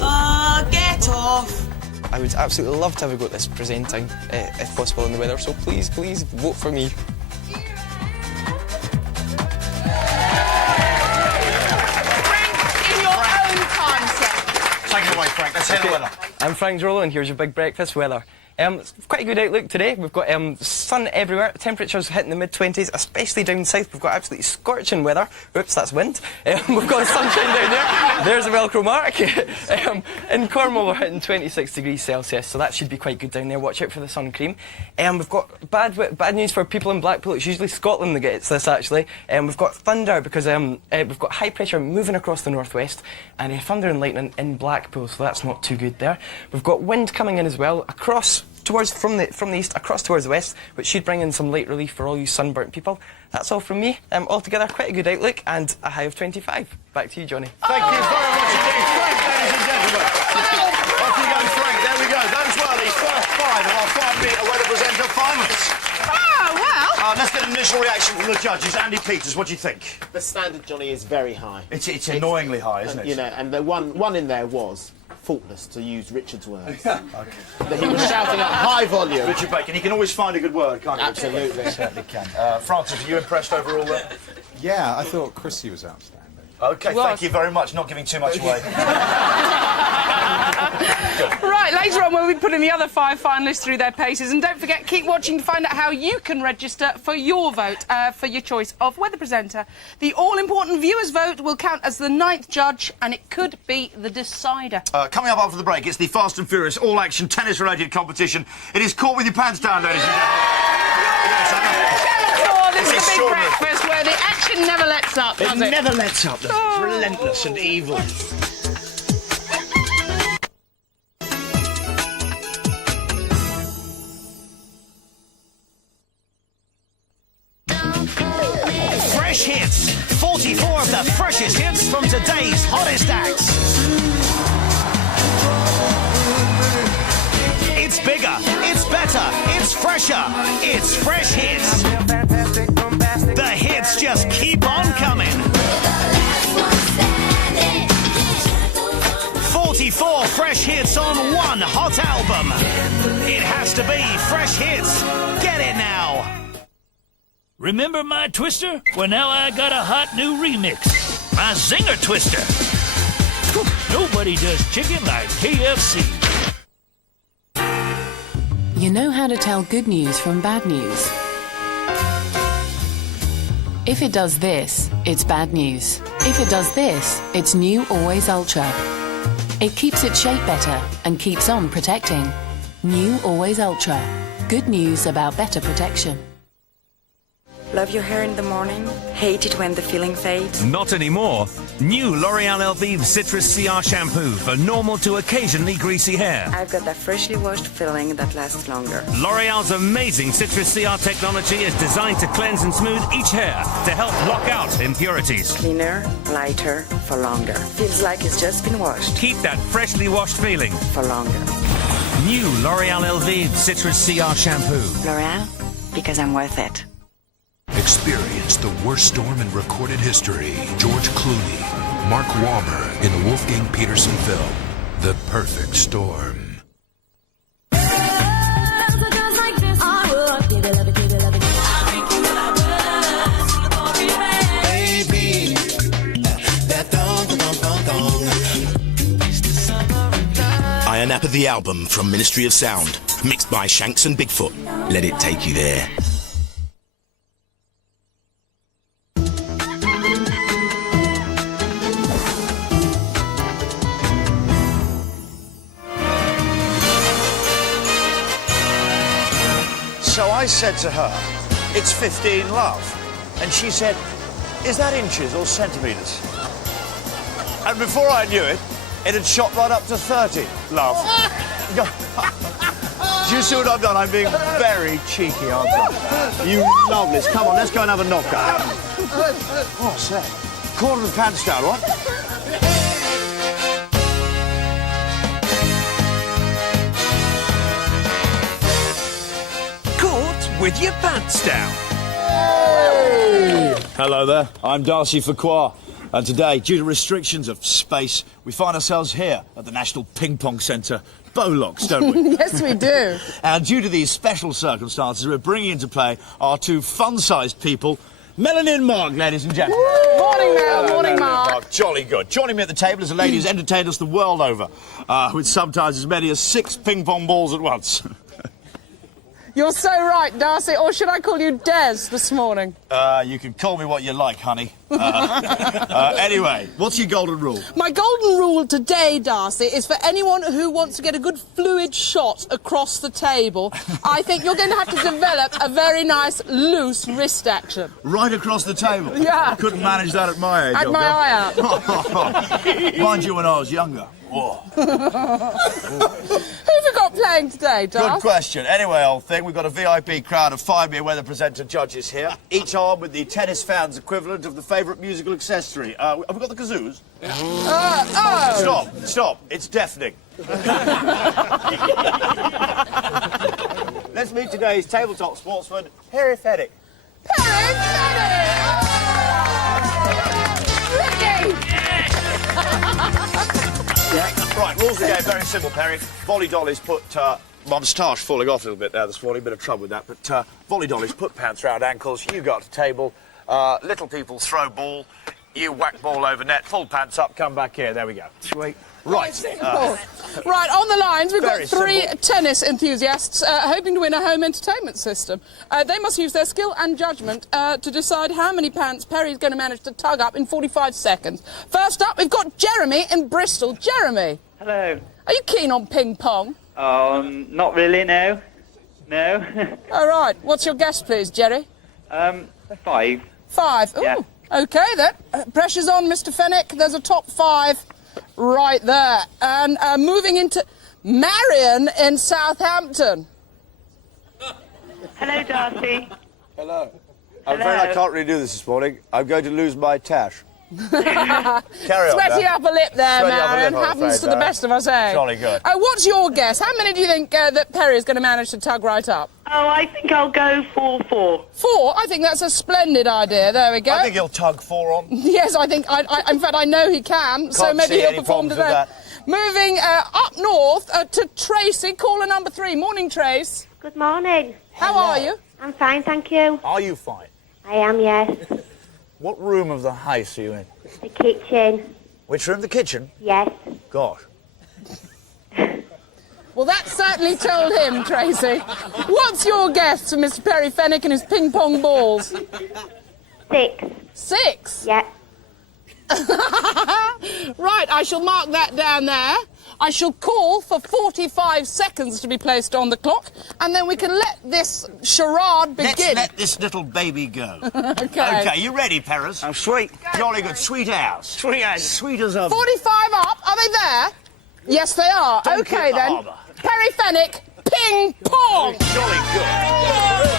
Get off! I would absolutely love to have a go at this presenting, if possible, in the weather. So please, please vote for me. Take it away, Frank. Let's hear the weather. I'm Frank de Rollo, and here's your big breakfast weather. It's quite a good outlook today. We've got sun everywhere. Temperatures hitting the mid-20s, especially down south. We've got absolutely scorching weather. Oops, that's wind. We've got sunshine down there. There's a Velcro mark. In Cornwall, we're hitting 26 degrees Celsius, so that should be quite good down there. Watch out for the sun cream. We've got bad news for people in Blackpool. It's usually Scotland that gets this, actually. We've got thunder because we've got high pressure moving across the northwest, and thunder and lightning in Blackpool, so that's not too good there. We've got wind coming in as well across from the east across towards the west, which should bring in some light relief for all you sunburnt people. That's all from me. Altogether, quite a good outlook and a high of 25. Back to you, Johnny. Thank you very much indeed, Frank, ladies and gentlemen. Off you go, Frank. There we go. Those were the first 5 of our 5-metre weather presenter finalists. Oh, well. Let's get an initial reaction from the judges. Andy Peters, what do you think? The standard, Johnny, is very high. It's annoyingly high, isn't it? You know, and the one in there was faultless, to use Richard's words. That he was shouting at high volume. Richard Bacon, he can always find a good word, can't he? Absolutely. He certainly can. Francis, are you impressed overall there? Yeah, I thought Chrissy was outstanding. OK, thank you very much. Not giving too much away. Right, later on we'll be putting the other 5 finalists through their paces, and don't forget, keep watching to find out how you can register for your vote for your choice of weather presenter. The all-important viewers' vote will count as the 9th judge, and it could be the decider. Coming up after the break, it's the Fast and Furious all-action tennis-related competition. It is Caught With Your Pants Down, ladies and gentlemen. This is the Big Breakfast, where the action never lets up, does it? It never lets up, does it? It's relentless and evil. Fresh hits. 44 of the freshest hits from today's hottest acts. It's bigger, it's better, it's fresher. It's Fresh Hits. The hits just keep on coming. 44 fresh hits on one hot album. It has to be Fresh Hits. Get it now. Remember my twister? Well, now I got a hot new remix. My Zinger Twister. Nobody does chicken like KFC. You know how to tell good news from bad news. If it does this, it's bad news. If it does this, it's new Always Ultra. It keeps its shape better and keeps on protecting. New Always Ultra. Good news about better protection. Love your hair in the morning, hate it when the feeling fades. Not anymore. New L'Oreal Elvive Citrus CR shampoo for normal to occasionally greasy hair. I've got that freshly washed feeling that lasts longer. L'Oreal's amazing Citrus CR technology is designed to cleanse and smooth each hair to help block out impurities. Cleaner, lighter, for longer. Feels like it's just been washed. Keep that freshly washed feeling. For longer. New L'Oreal Elvive Citrus CR shampoo. L'Oreal, because I'm worth it. Experience the worst storm in recorded history. George Clooney, Mark Wahlberg in the Wolfgang Peterson film, The Perfect Storm. Iron Apple the album from Ministry of Sound, mixed by Shanks and Bigfoot. Let it take you there. I said to her, it's 15, love. And she said, is that inches or centimetres? And before I knew it, it had shot right up to 30, love. Do you see what I've done? I'm being very cheeky, aren't I? You lovelies. Come on, let's go and have a knockout. What's that? Quarter of the pants down, what? Caught with your pants down. Hello there, I'm Darcy Fuqua. And today, due to restrictions of space, we find ourselves here at the National Ping Pong Centre, Bolocks, don't we? Yes, we do. And due to these special circumstances, we're bringing into play our two fun-sized people, Melanie and Mark, ladies and gentlemen. Morning, Mel. Morning, Mark. Jolly good. Joining me at the table is a lady who's entertained us the world over, with sometimes as many as 6 ping pong balls at once. You're so right, Darcy. Or should I call you Des this morning? You can call me what you like, honey. Anyway, what's your golden rule? My golden rule today, Darcy, is for anyone who wants to get a good fluid shot across the table, I think you're going to have to develop a very nice loose wrist action. Right across the table? Yeah. Couldn't manage that at my age. Had my eye out. Mind you, when I was younger. Whoa. Who have you got playing today, Darcy? Good question. Anyway, old thing, we've got a VIP crowd of 5 mere weather presenter judges here, each armed with the tennis fans' equivalent of the favourite musical accessory. Have we got the kazoos? Stop. It's deafening. Let's meet today's tabletop sportsman, Perry Fennick. Perry Fennick! Right, rules of the game, very simple, Perry. Volley dollies put... my moustache falling off a little bit there this morning, bit of trouble with that, but volley dollies put pants round ankles, you go to table, little people throw ball, you whack ball over net, pull pants up, come back here, there we go. Sweet. Right. Right, on the lines, we've got Very 3 simple. tennis enthusiasts hoping to win a home entertainment system. They must use their skill and judgment to decide how many pants Perry's going to manage to tug up in 45 seconds. First up, we've got Jeremy in Bristol. Jeremy. Hello. Are you keen on ping pong? Not really, no. No. All right, what's your guess, please, Jerry? 5. 5. Ooh, Yeah. OK, then. Pressure's on, Mr. Fennick. There's a top 5 right there. And moving into Marion in Southampton. Hello, Darcy. Hello. I'm afraid I can't really do this morning. I'm going to lose my tash. Carry on, Sweaty now. upper lip there, Sweaty upper Marion. lip, I'm Happens afraid, to the best of us, eh? Jolly good. What's your guess? How many do you think that Perry is going to manage to tug right up? Oh, I think I'll go for 4. 4? I think that's a splendid idea. There we go. I think he'll tug 4 on. Yes, I think... in fact, I know he can, so Can't maybe see he'll any perform problems with today. that. Moving up north to Tracy, caller number 3. Morning, Trace. Good morning. How are you? I'm fine, thank you. Are you fine? I am, yes. What room of the house are you in? The kitchen. Which room? The kitchen? Yes. Gosh. Well, that certainly told him, Tracy. What's your guess for Mr. Perry Fennick and his ping-pong balls? 6. 6? Yeah. Right, I shall mark that down there. I shall call for 45 seconds to be placed on the clock, and then we can let this charade begin. Let's let this little baby go. Okay. Okay, you ready, Perez? I'm sweet. Jolly good. Sweet house. Sweet house. Sweet as a... 45 up, are they there? Yes, they are. Don't OK, keep the then. harbour. Perry Fennick, ping-pong! Jolly good.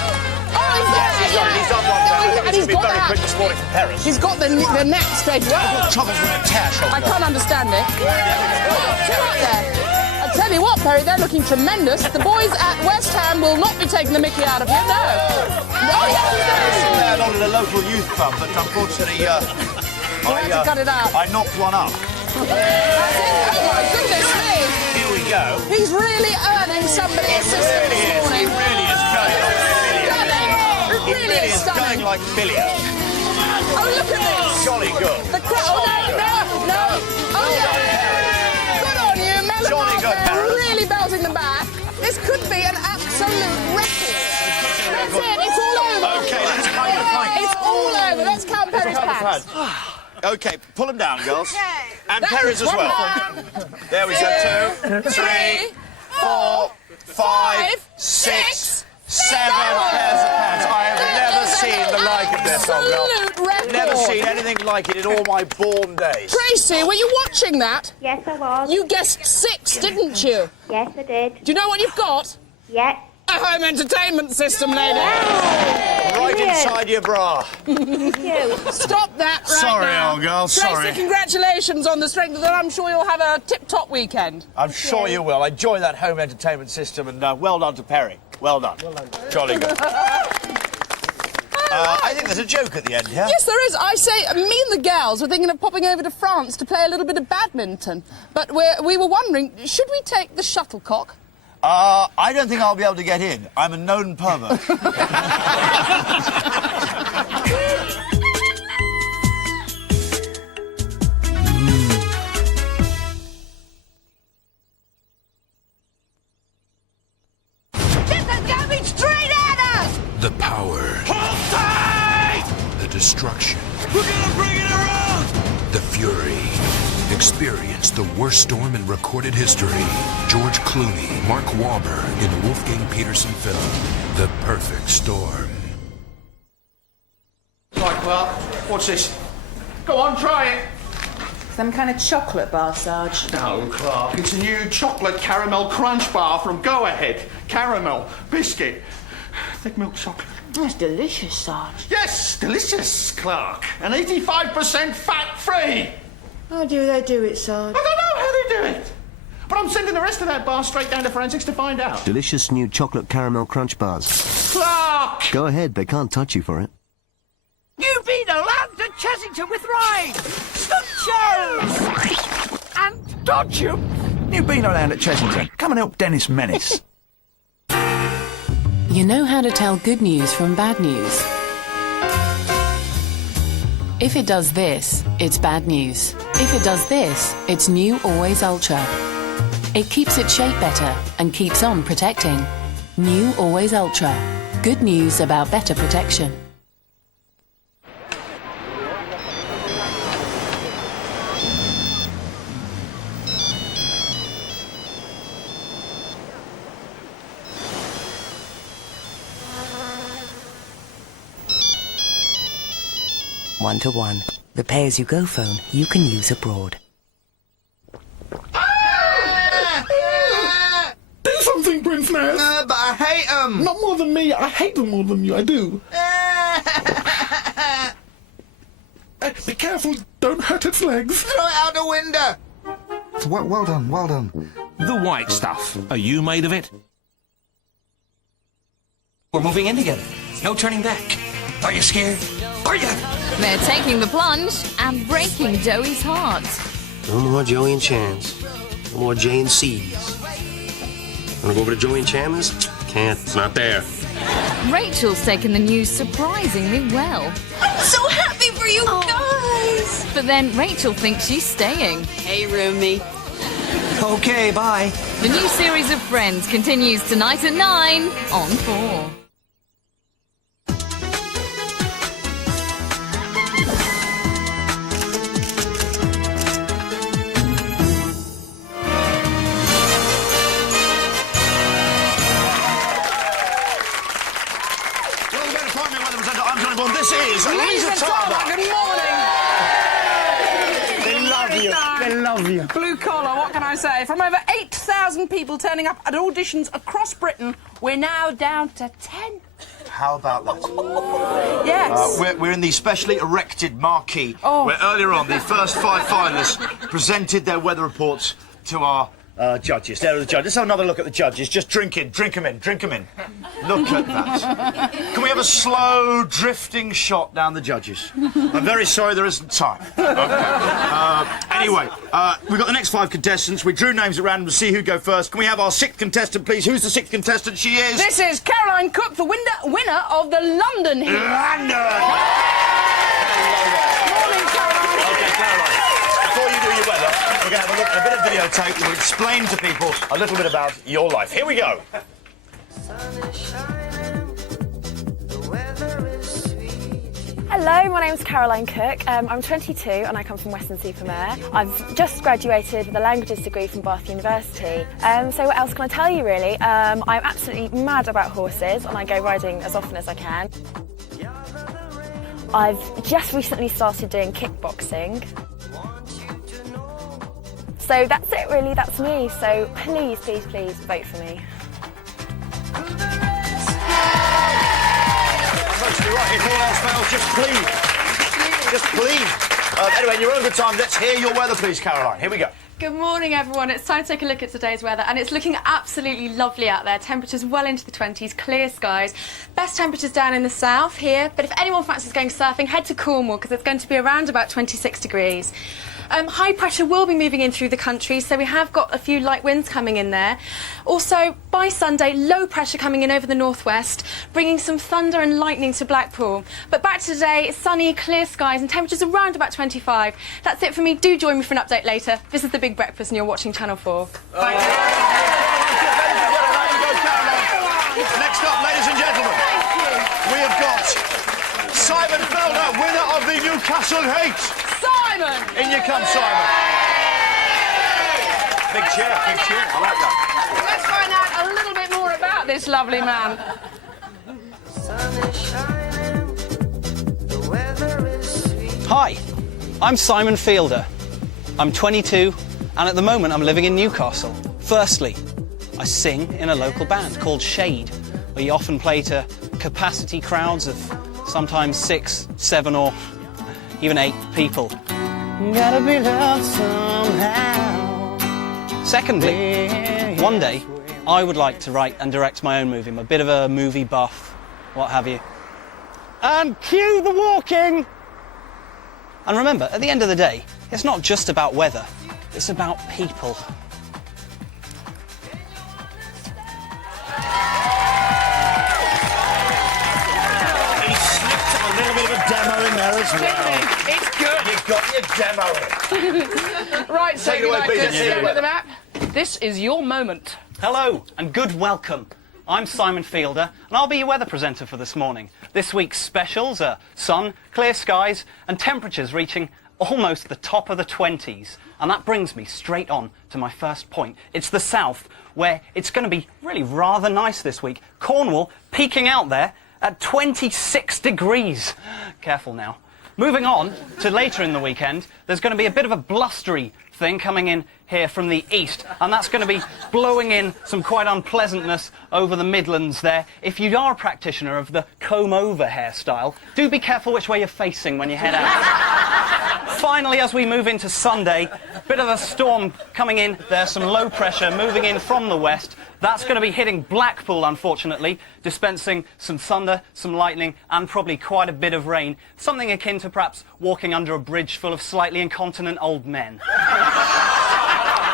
Oh, He's done one better. and he's It's got been very that. quick this morning for Perez. He's got the net straight away. Troubles with the tash. I can't understand it. Right there. I tell you what, Perry, they're looking tremendous. The boys at West Ham will not be taking the mickey out of you, no. Oh, yes, They're not in a local youth club, but unfortunately, had to cut it out. I knocked one up. Oh, my goodness me. Here we go. He's really earning somebody's assistance this morning. He really is going like billions. It really is stunning. Going like billions. Oh, look at this. Jolly good. The crowd. Oh, no. Oh, yeah. Good on you, Melon. Jolly good, Paris. Really belting them back. This could be an absolute record. That's it. It's all over. Okay, let's count the points. It's all over. Let's count Perry's pants. Okay, pull them down, girls. Okay. And That Perez was as well. wonderful. There we go. 2, 3, 4, 5, 6, 7 pairs of pants. I have never seen the like of this, old girl. Absolute record. Never seen anything like it in all my born days. Tracy, were you watching that? Yes, I was. You guessed 6, didn't you? Yes, I did. Do you know what you've got? Yeah. A home entertainment system, lady. Right inside your bra. Stop that right Sorry, now. old girl, Tracy, sorry. congratulations on the strength of that. I'm sure you'll have a tip-top weekend. I'm sure you will. Enjoy that home entertainment system, and well done to Perry. Well done. Jolly good. I think there's a joke at the end here. Yes, there is. I say, me and the gals were thinking of popping over to France to play a little bit of badminton. But we were wondering, should we take the shuttlecock? I don't think I'll be able to get in. I'm a known pervert. The power. Hold tight! The destruction. We're gonna bring it around! The fury. Experience the worst storm in recorded history. George Clooney, Mark Wahlberg in a Wolfgang Peterson film, The Perfect Storm. Right, Clark, what's this? Go on, try it. Some kind of chocolate bar, Sarge. No, Clark, it's a new chocolate caramel crunch bar from Go Ahead. Caramel, biscuit, thick milk chocolate. That's delicious, Sarge. Yes, delicious, Clark. And 85% fat-free. How do they do it, Sarge? I don't know how they do it. But I'm sending the rest of that bar straight down to forensics to find out. Delicious new chocolate caramel crunch bars. Clark! Go ahead, they can't touch you for it. New Beano land at Chessington with Ryan! Stunt shows! And Dodgem! New Beano land at Chessington. Come and help Dennis Menace. You know how to tell good news from bad news. If it does this, it's bad news. If it does this, it's new Always Ultra. It keeps its shape better and keeps on protecting. New Always Ultra. Good news about better protection. One-to-one. The pay-as-you-go phone you can use abroad. Do something, Princess. But I hate them. Not more than me. I hate them more than you. I do. Be careful. Don't hurt its legs. Throw it out the window. Well done, well done. The white stuff. Are you made of it? We're moving in together. No turning back. Are you scared? Are you? They're taking the plunge and breaking Joey's heart. No more Joey and Chans. No more J and C's. Wanna go over to Joey and Chans? Can't. It's not there. Rachel's taken the news surprisingly well. I'm so happy for you guys! But then Rachel thinks she's staying. Hey, roomie. Okay, bye. The new series of Friends continues tonight at 9 on 4. This is Lisa Tarbuck. Good morning. They love you. They love you. Blue collar, what can I say? From over 8,000 people turning up at auditions across Britain, we're now down to 10. How about that? Yes. We're in the specially erected marquee, where earlier on the first 5 finalists presented their weather reports to our judges. There are the judges. Let's have another look at the judges. Just drink them in, drink them in. Look at that. Can we have a slow, drifting shot down the judges? I'm very sorry there isn't time. Okay. Anyway, we've got the next 5 contestants. We drew names at random to see who'd go first. Can we have our 6th contestant, please? Who's the 6th contestant? She is... This is Caroline Cook, the winner of the London Heat. London! Morning, Caroline. Okay, Caroline. Before you do your weather, we're going to have a look at a bit of videotape that will explain to people a little bit about your life. Here we go. Hello, my name's Caroline Cook. I'm 22 and I come from Weston-super-Mare. I've just graduated with a languages degree from Bath University. So what else can I tell you really? I'm absolutely mad about horses and I go riding as often as I can. I've just recently started doing kickboxing. So that's it really, that's me. So please, please, please vote for me. Right, if all else fails, just please. Just please. Anyway, in your own good time, let's hear your weather, please, Caroline. Here we go. Good morning, everyone. It's time to take a look at today's weather, and it's looking absolutely lovely out there. Temperatures well into the 20s, clear skies. Best temperatures down in the south here, but if anyone fancies going surfing, head to Cornwall because it's going to be around about 26 degrees. High pressure will be moving in through the country, so we have got a few light winds coming in there. Also, by Sunday, low pressure coming in over the northwest, bringing some thunder and lightning to Blackpool. But back to today, sunny, clear skies and temperatures around about 25. That's it for me. Do join me for an update later. This is The Big Breakfast and you're watching Channel 4. Next up, ladies and gentlemen, we have got Simon Felder, winner of the Newcastle Heat. Simon! In you come, Simon. Big cheer, I like that. Let's find out a little bit more about this lovely man. Hi, I'm Simon Fielder. I'm 22 and at the moment I'm living in Newcastle. Firstly, I sing in a local band called Shade. We often play to capacity crowds of sometimes 6, 7 or even 8 people. Gotta be loved somehow. Secondly, one day I would like to write and direct my own movie. I'm a bit of a movie buff, what have you. And cue the walking! And remember, at the end of the day, it's not just about weather, it's about people. He slipped a little bit of a demo in there as well. It's good. You've got your demo. Right, so Take it away, like Peter. to stand at the map. This is your moment. Hello and good welcome. I'm Simon Fielder and I'll be your weather presenter for this morning. This week's specials are sun, clear skies and temperatures reaching almost the top of the 20s. And that brings me straight on to my first point. It's the south, where it's going to be really rather nice this week. Cornwall peaking out there at 26 degrees. Careful now. Moving on to later in the weekend, there's going to be a bit of a blustery thing coming in here from the east, and that's going to be blowing in some quite unpleasantness over the Midlands there. If you are a practitioner of the comb-over hairstyle, do be careful which way you're facing when you head out. Finally, as we move into Sunday, a bit of a storm coming in. There's some low pressure moving in from the west. That's going to be hitting Blackpool, unfortunately, dispensing some thunder, some lightning, and probably quite a bit of rain. Something akin to perhaps walking under a bridge full of slightly incontinent old men.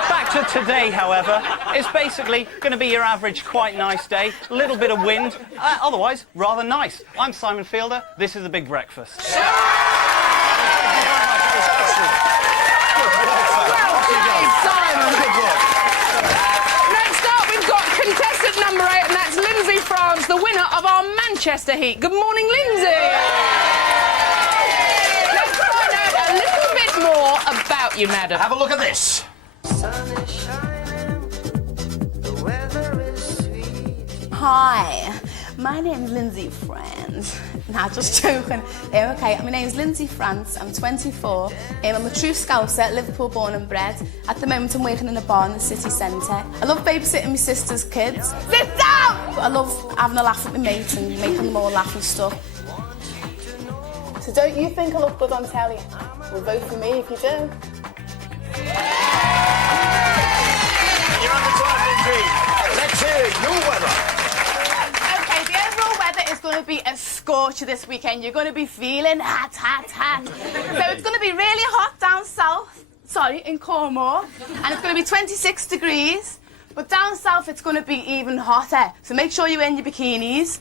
Back to today, however, it's basically going to be your average quite nice day. A little bit of wind, otherwise rather nice. I'm Simon Fielder. This is The Big Breakfast. Contestant number 8, and that's Lindsay France, the winner of our Manchester Heat. Good morning, Lindsay. Let's find out a little bit more about you, madam. Have a look at this. Hi, my name's Lindsay France. Nah, just joking. Okay, my name's Lindsay France. I'm 24. I'm a true Scouser, Liverpool born and bred. At the moment, I'm working in a bar in the city centre. I love babysitting my sister's kids. Sit down! But I love having a laugh at my mates and making them all laugh and stuff. So don't you think I look good on telly? Well, vote for me if you do. You're on the time, Lindsay. Let's hear your weather. Okay, the overall weather is going to be a scorcher this weekend. You're going to be feeling hot, hot, hot. So it's going to be really hot down south, in Cornwall, and it's going to be 26 degrees. But down south, it's going to be even hotter. So make sure you're in your bikinis.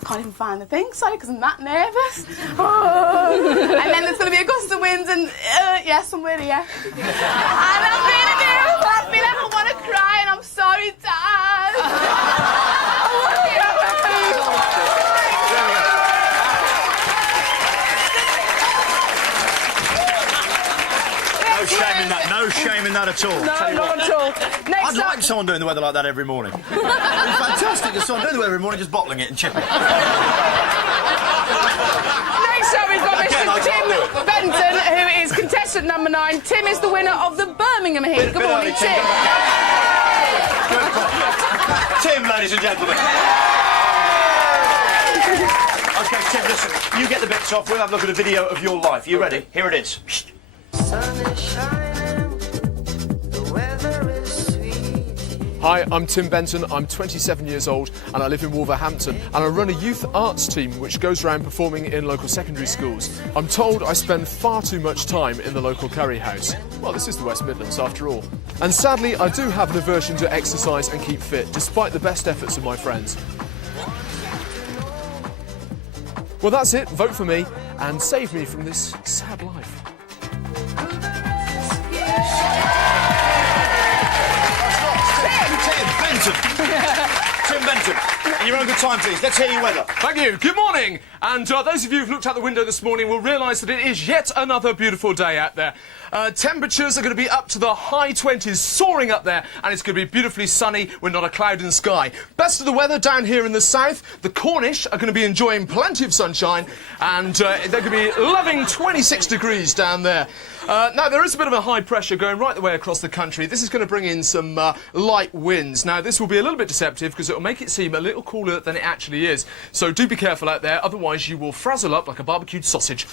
I can't even find the thing, because I'm that nervous. Oh. And then there's going to be a gust of wind and, somewhere here. And I'm really nervous. I feel like I want to cry and I'm sorry, Dad. that at all. No, Tell you not what. at all. Next I'd up... like someone doing the weather like that every morning. It'd be fantastic if someone doing the weather every morning, just bottling it and chipping it. Next up, we've got Mr. Tim Benton, who is contestant number 9. Tim is the winner of the Birmingham Heat. Good morning, Tim. Tim, ladies and gentlemen. OK, Tim, listen, you get the bits off. We'll have a look at a video of your life. You ready? Here it is. Hi, I'm Tim Benton, I'm 27 years old and I live in Wolverhampton and I run a youth arts team which goes around performing in local secondary schools. I'm told I spend far too much time in the local curry house. Well, this is the West Midlands after all. And sadly, I do have an aversion to exercise and keep fit, despite the best efforts of my friends. Well, that's it. Vote for me and save me from this sad life. Tim Benton, in your own good time, please. Let's hear your weather. Thank you. Good morning. And those of you who've looked out the window this morning will realise that it is yet another beautiful day out there. Temperatures are going to be up to the high 20s, soaring up there, and it's going to be beautifully sunny with not a cloud in the sky. Best of the weather down here in the south. The Cornish are going to be enjoying plenty of sunshine, and they're going to be loving 26 degrees down there. Now, there is a bit of a high pressure going right the way across the country. This is going to bring in some light winds. Now, this will be a little bit deceptive because it will make it seem a little cooler than it actually is. So do be careful out there, otherwise you will frazzle up like a barbecued sausage.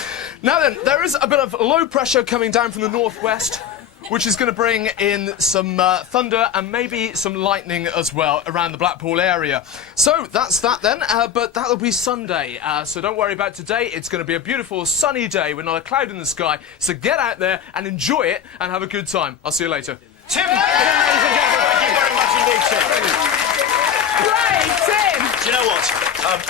Now then, there is a bit of low pressure coming down from the northwest, which is going to bring in some thunder and maybe some lightning as well around the Blackpool area. So that's that then, but that'll be Sunday. So don't worry about today. It's going to be a beautiful sunny day with not a cloud in the sky. So get out there and enjoy it and have a good time. I'll see you later. Tim, ladies and gentlemen, thank you very much indeed, Tim. Great, Tim. Do you know what?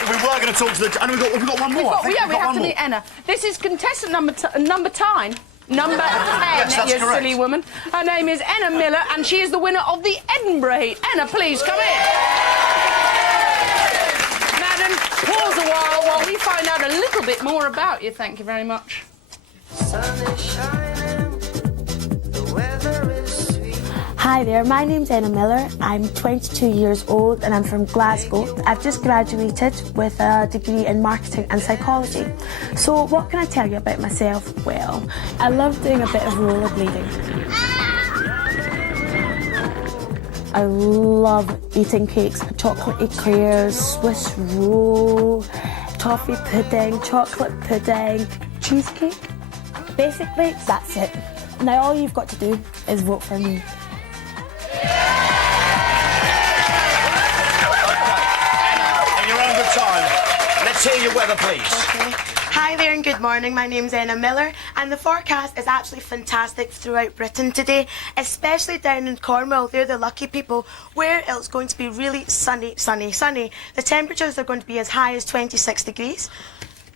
We were going to talk to the... And we've got one more. We have to meet Enna. This is contestant number 10. Number 10, yes, that's you correct. silly woman. Her name is Enna Miller, and she is the winner of the Edinburgh Heat. Enna, please come in. Now then, pause a while we find out a little bit more about you. Thank you very much. Hi there, my name's Enna Miller. I'm 22 years old and I'm from Glasgow. I've just graduated with a degree in marketing and psychology. So what can I tell you about myself? Well, I love doing a bit of rollerblading. I love eating cakes, chocolate eclairs, Swiss roll, toffee pudding, chocolate pudding, cheesecake. Basically, that's it. Now all you've got to do is vote for me. In your own good time, let's hear your weather, please. Okay. Hi there and good morning. My name's Enna Miller and the forecast is absolutely fantastic throughout Britain today, especially down in Cornwall. They're the lucky people where it's going to be really sunny, sunny, sunny. The temperatures are going to be as high as 26 degrees,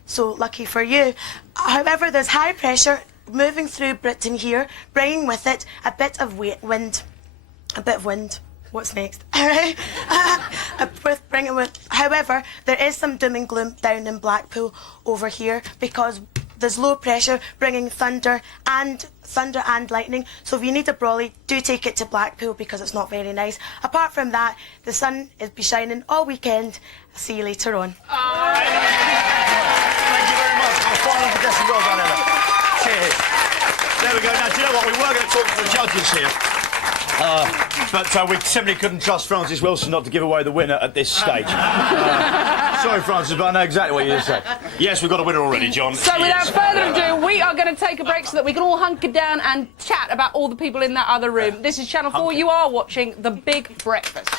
so lucky for you. However, there's high pressure moving through Britain here, bringing with it a bit of wind. A bit of wind. What's next? Alright. However, there is some doom and gloom down in Blackpool over here because there's low pressure bringing thunder and lightning. So if you need a brolly, do take it to Blackpool because it's not very nice. Apart from that, the sun will be shining all weekend. I'll see you later on. Thank you very much. Our final contestant, well done, Enna. Cheers. There we go. Now, do you know what? We were going to talk to the judges here. But we simply couldn't trust Francis Wilson not to give away the winner at this stage. Sorry, Francis, but I know exactly what you're saying. Yes, we've got a winner already, John. So without further ado, we are going to take a break so that we can all hunker down and chat about all the people in that other room. This is Channel 4. You are watching The Big Breakfast.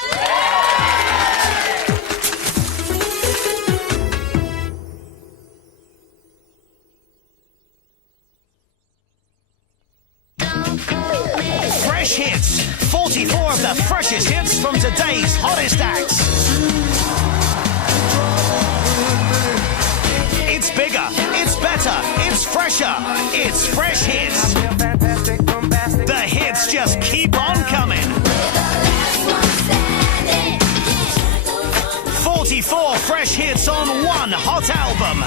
Fresh hits. 44 of the freshest hits from today's hottest acts. It's bigger, it's better, it's fresher, it's Fresh Hits. The hits just keep on coming. 44 fresh hits on one hot album.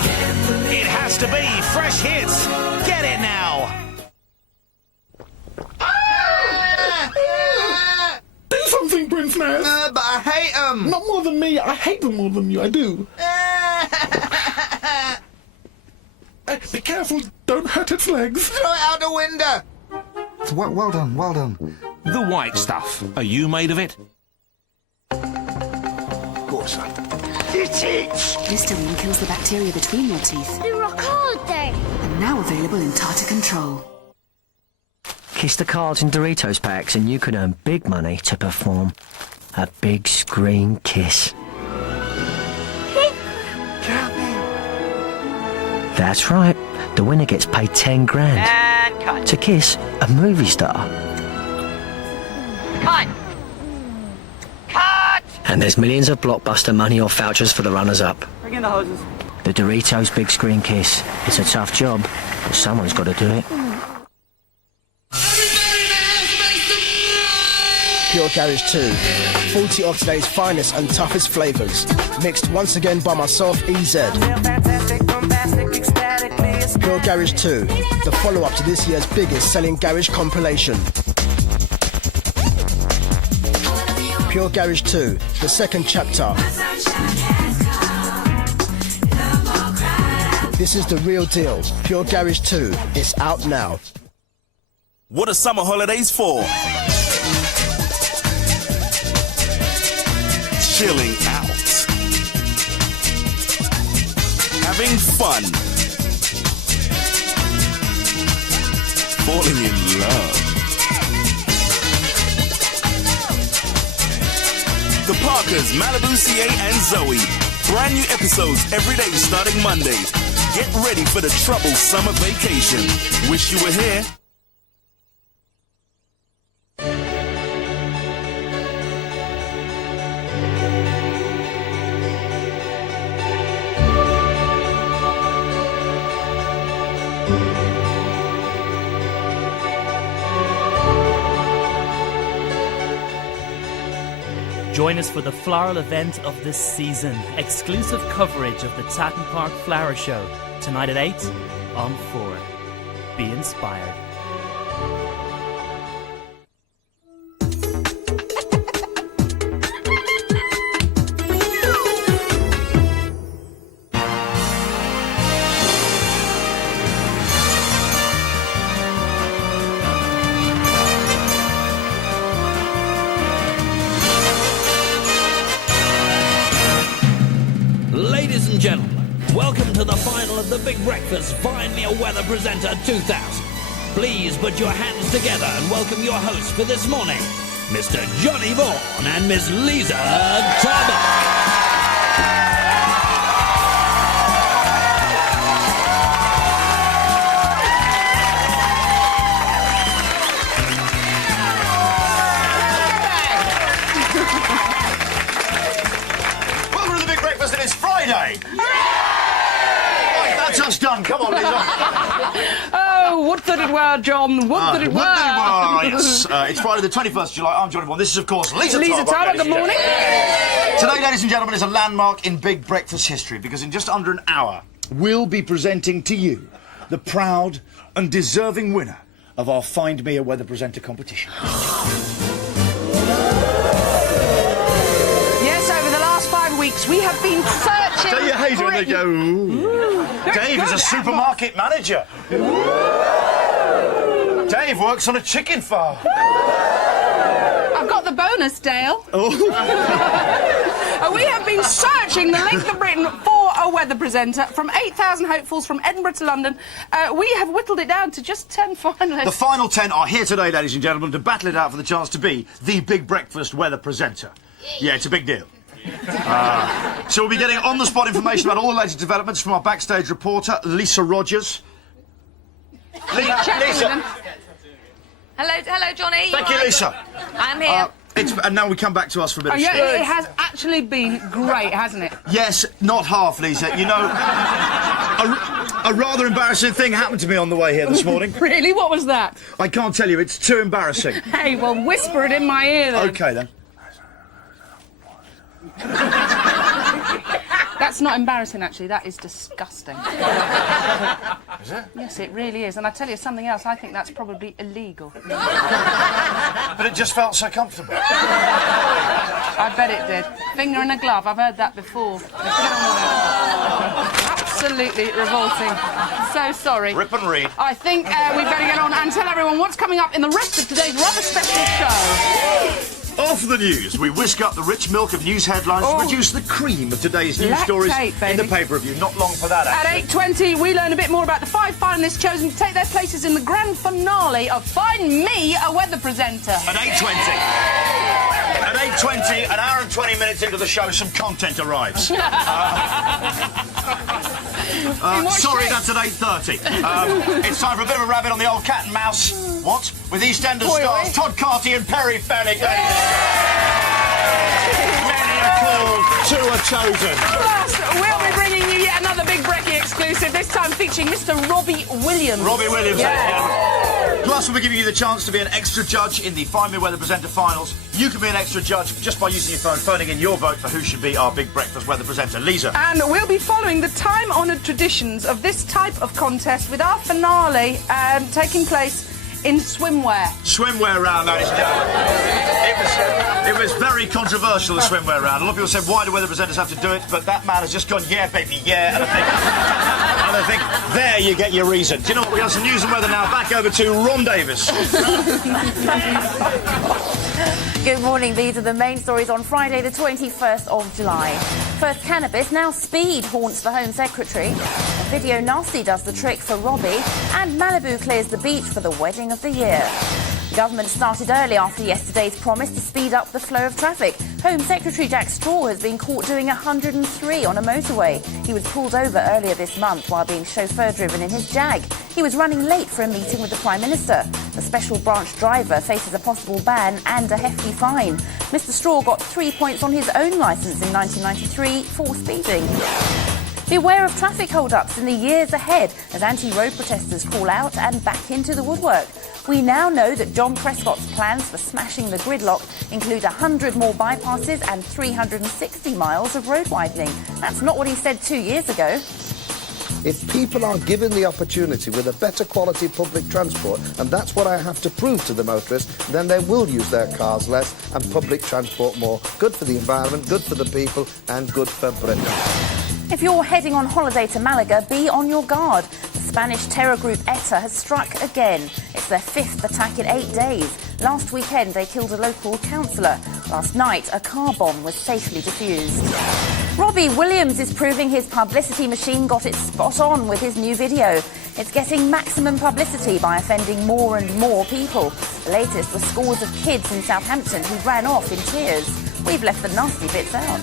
It has to be Fresh Hits. Get it now. Prince Naz. But I hate them. Not more than me. I hate them more than you. I do. Be careful. Don't hurt its legs. Throw it out the window. Well done, well done. The white stuff. Are you made of it? Go, son. Listerine kills the bacteria between your teeth. They rock hard then. And now available in Tartar Control. Kiss the cards in Doritos packs and you can earn big money to perform a big screen kiss. That's right. The winner gets paid 10 grand And cut. to kiss a movie star. Cut! Cut! And there's millions of blockbuster money or vouchers for the runners-up. Bring in the hoses. The Doritos Big Screen Kiss. It's a tough job, but someone's got to do it. Pure Garage 2. 40 of today's finest and toughest flavours. Mixed once again by myself, EZ. Pure Garage 2. The follow-up to this year's biggest selling garage compilation. Pure Garage 2. The second chapter. This is the real deal. Pure Garage 2. It's out now. What are summer holidays for? Chilling out. Having fun. Falling in love. The Parkers, Malibu, CA, and Zoe. Brand new episodes every day starting Monday. Get ready for the trouble summer vacation. Wish you were here. Join us for the floral event of this season. Exclusive coverage of the Tatton Park Flower Show. Tonight at 8 on 4. Be inspired. Ladies and gentlemen, welcome to the final of the Big Breakfast Find Me a Weather Presenter 2000. Please put your hands together and welcome your hosts for this morning, Mr. Johnny Vaughan and Miss Lisa Tarbuck. Welcome to the Big Breakfast, and it's Friday. Right, that's us done. Come on, Lisa. Oh, would that it were, John. Would that it were. Yes. It's Friday the 21st of July. I'm Johnny Vaughan. This is, of course, Lisa Lisa Tarbuck, good morning. Today, ladies and gentlemen, is a landmark in Big Breakfast history because in just under an hour, we'll be presenting to you the proud and deserving winner of our Find Me a Weather Presenter competition. Yes, over the last 5 weeks, we have been searching. Don't you hate it when they go, ooh? Dave is a supermarket manager. Dave works on a chicken farm. I've got the bonus, Dale. We have been searching the length of Britain for a weather presenter. From 8,000 hopefuls from Edinburgh to London, we have whittled it down to just 10 finalists. The final 10 are here today, ladies and gentlemen, to battle it out for the chance to be the Big Breakfast weather presenter. Yeah, it's a big deal. So we'll be getting on-the-spot information about all the latest developments from our backstage reporter, Lisa Rogers. Lisa. Hello, Johnny. Thank you, Lisa. I'm here. And now we come back to us for a bit of Yeah, speech. it has actually been great, hasn't it? Yes, not half, Lisa. You know, a rather embarrassing thing happened to me on the way here this morning. Really? What was that? I can't tell you. It's too embarrassing. Hey, well, whisper it in my ear then. OK, then. That's not embarrassing, actually. That is disgusting. Is it? Yes, it really is. And I tell you something else, I think that's probably illegal. But it just felt so comfortable. I bet it did. Finger in a glove, I've heard that before. Get on with it. Absolutely revolting. So sorry. Rip and read. I think we better get on and tell everyone what's coming up in the rest of today's rather special show. Off the news, we whisk up the rich milk of news headlines to produce the cream of today's news stories in the paper review. Not long for that, actually. At 8:20, we learn a bit more about the 5 finalists chosen to take their places in the grand finale of Find Me a Weather Presenter. At 8:20. At 8:20, an hour and 20 minutes into the show, some content arrives. Sorry, that's at 8:30. It's time for a bit of a rabbit on the old cat and mouse. What? With EastEnders stars Todd Carty and Perry Fennick. Many are called, 2 are chosen. Plus, we'll be bringing you yet another Big Brekkie exclusive, this time featuring Mr. Robbie Williams. Robbie Williams. Plus, we'll be giving you the chance to be an extra judge in the Find Me a Weather Presenter finals. You can be an extra judge just by using your phone, phoning in your vote for who should be our Big Breakfast Weather Presenter. Lisa. And we'll be following the time-honoured traditions of this type of contest with our finale taking place in swimwear. Swimwear round, that is it was very controversial, the swimwear round. A lot of people said, why do weather presenters have to do it? But that man has just gone, yeah, baby, yeah. And I think there you get your reason. Do you know what? We have some news and weather now. Back over to Ron Davis. Good morning. These are the main stories on Friday, the 21st of July. First cannabis, now speed haunts the Home Secretary. A video nasty does the trick for Robbie. And Malibu clears the beach for the wedding of the year. The government started early after yesterday's promise to speed up the flow of traffic. Home Secretary Jack Straw has been caught doing 103 on a motorway. He was pulled over earlier this month while being chauffeur-driven in his Jag. He was running late for a meeting with the Prime Minister. The special branch driver faces a possible ban and a hefty fine. Mr. Straw got 3 points on his own licence in 1993 for speeding. Beware of traffic hold-ups in the years ahead as anti-road protesters call out and back into the woodwork. We now know that John Prescott's plans for smashing the gridlock include 100 more bypasses and 360 miles of road widening. That's not what he said 2 years ago. If people are given the opportunity with a better quality public transport, and that's what I have to prove to the motorists, then they will use their cars less and public transport more. Good for the environment, good for the people, and good for Britain. If you're heading on holiday to Malaga, be on your guard. The Spanish terror group ETA has struck again. It's their 5th attack in 8 days. Last weekend, they killed a local councillor. Last night, a car bomb was safely defused. Robbie Williams is proving his publicity machine got it spot on with his new video. It's getting maximum publicity by offending more and more people. The latest were scores of kids in Southampton who ran off in tears. We've left the nasty bits out.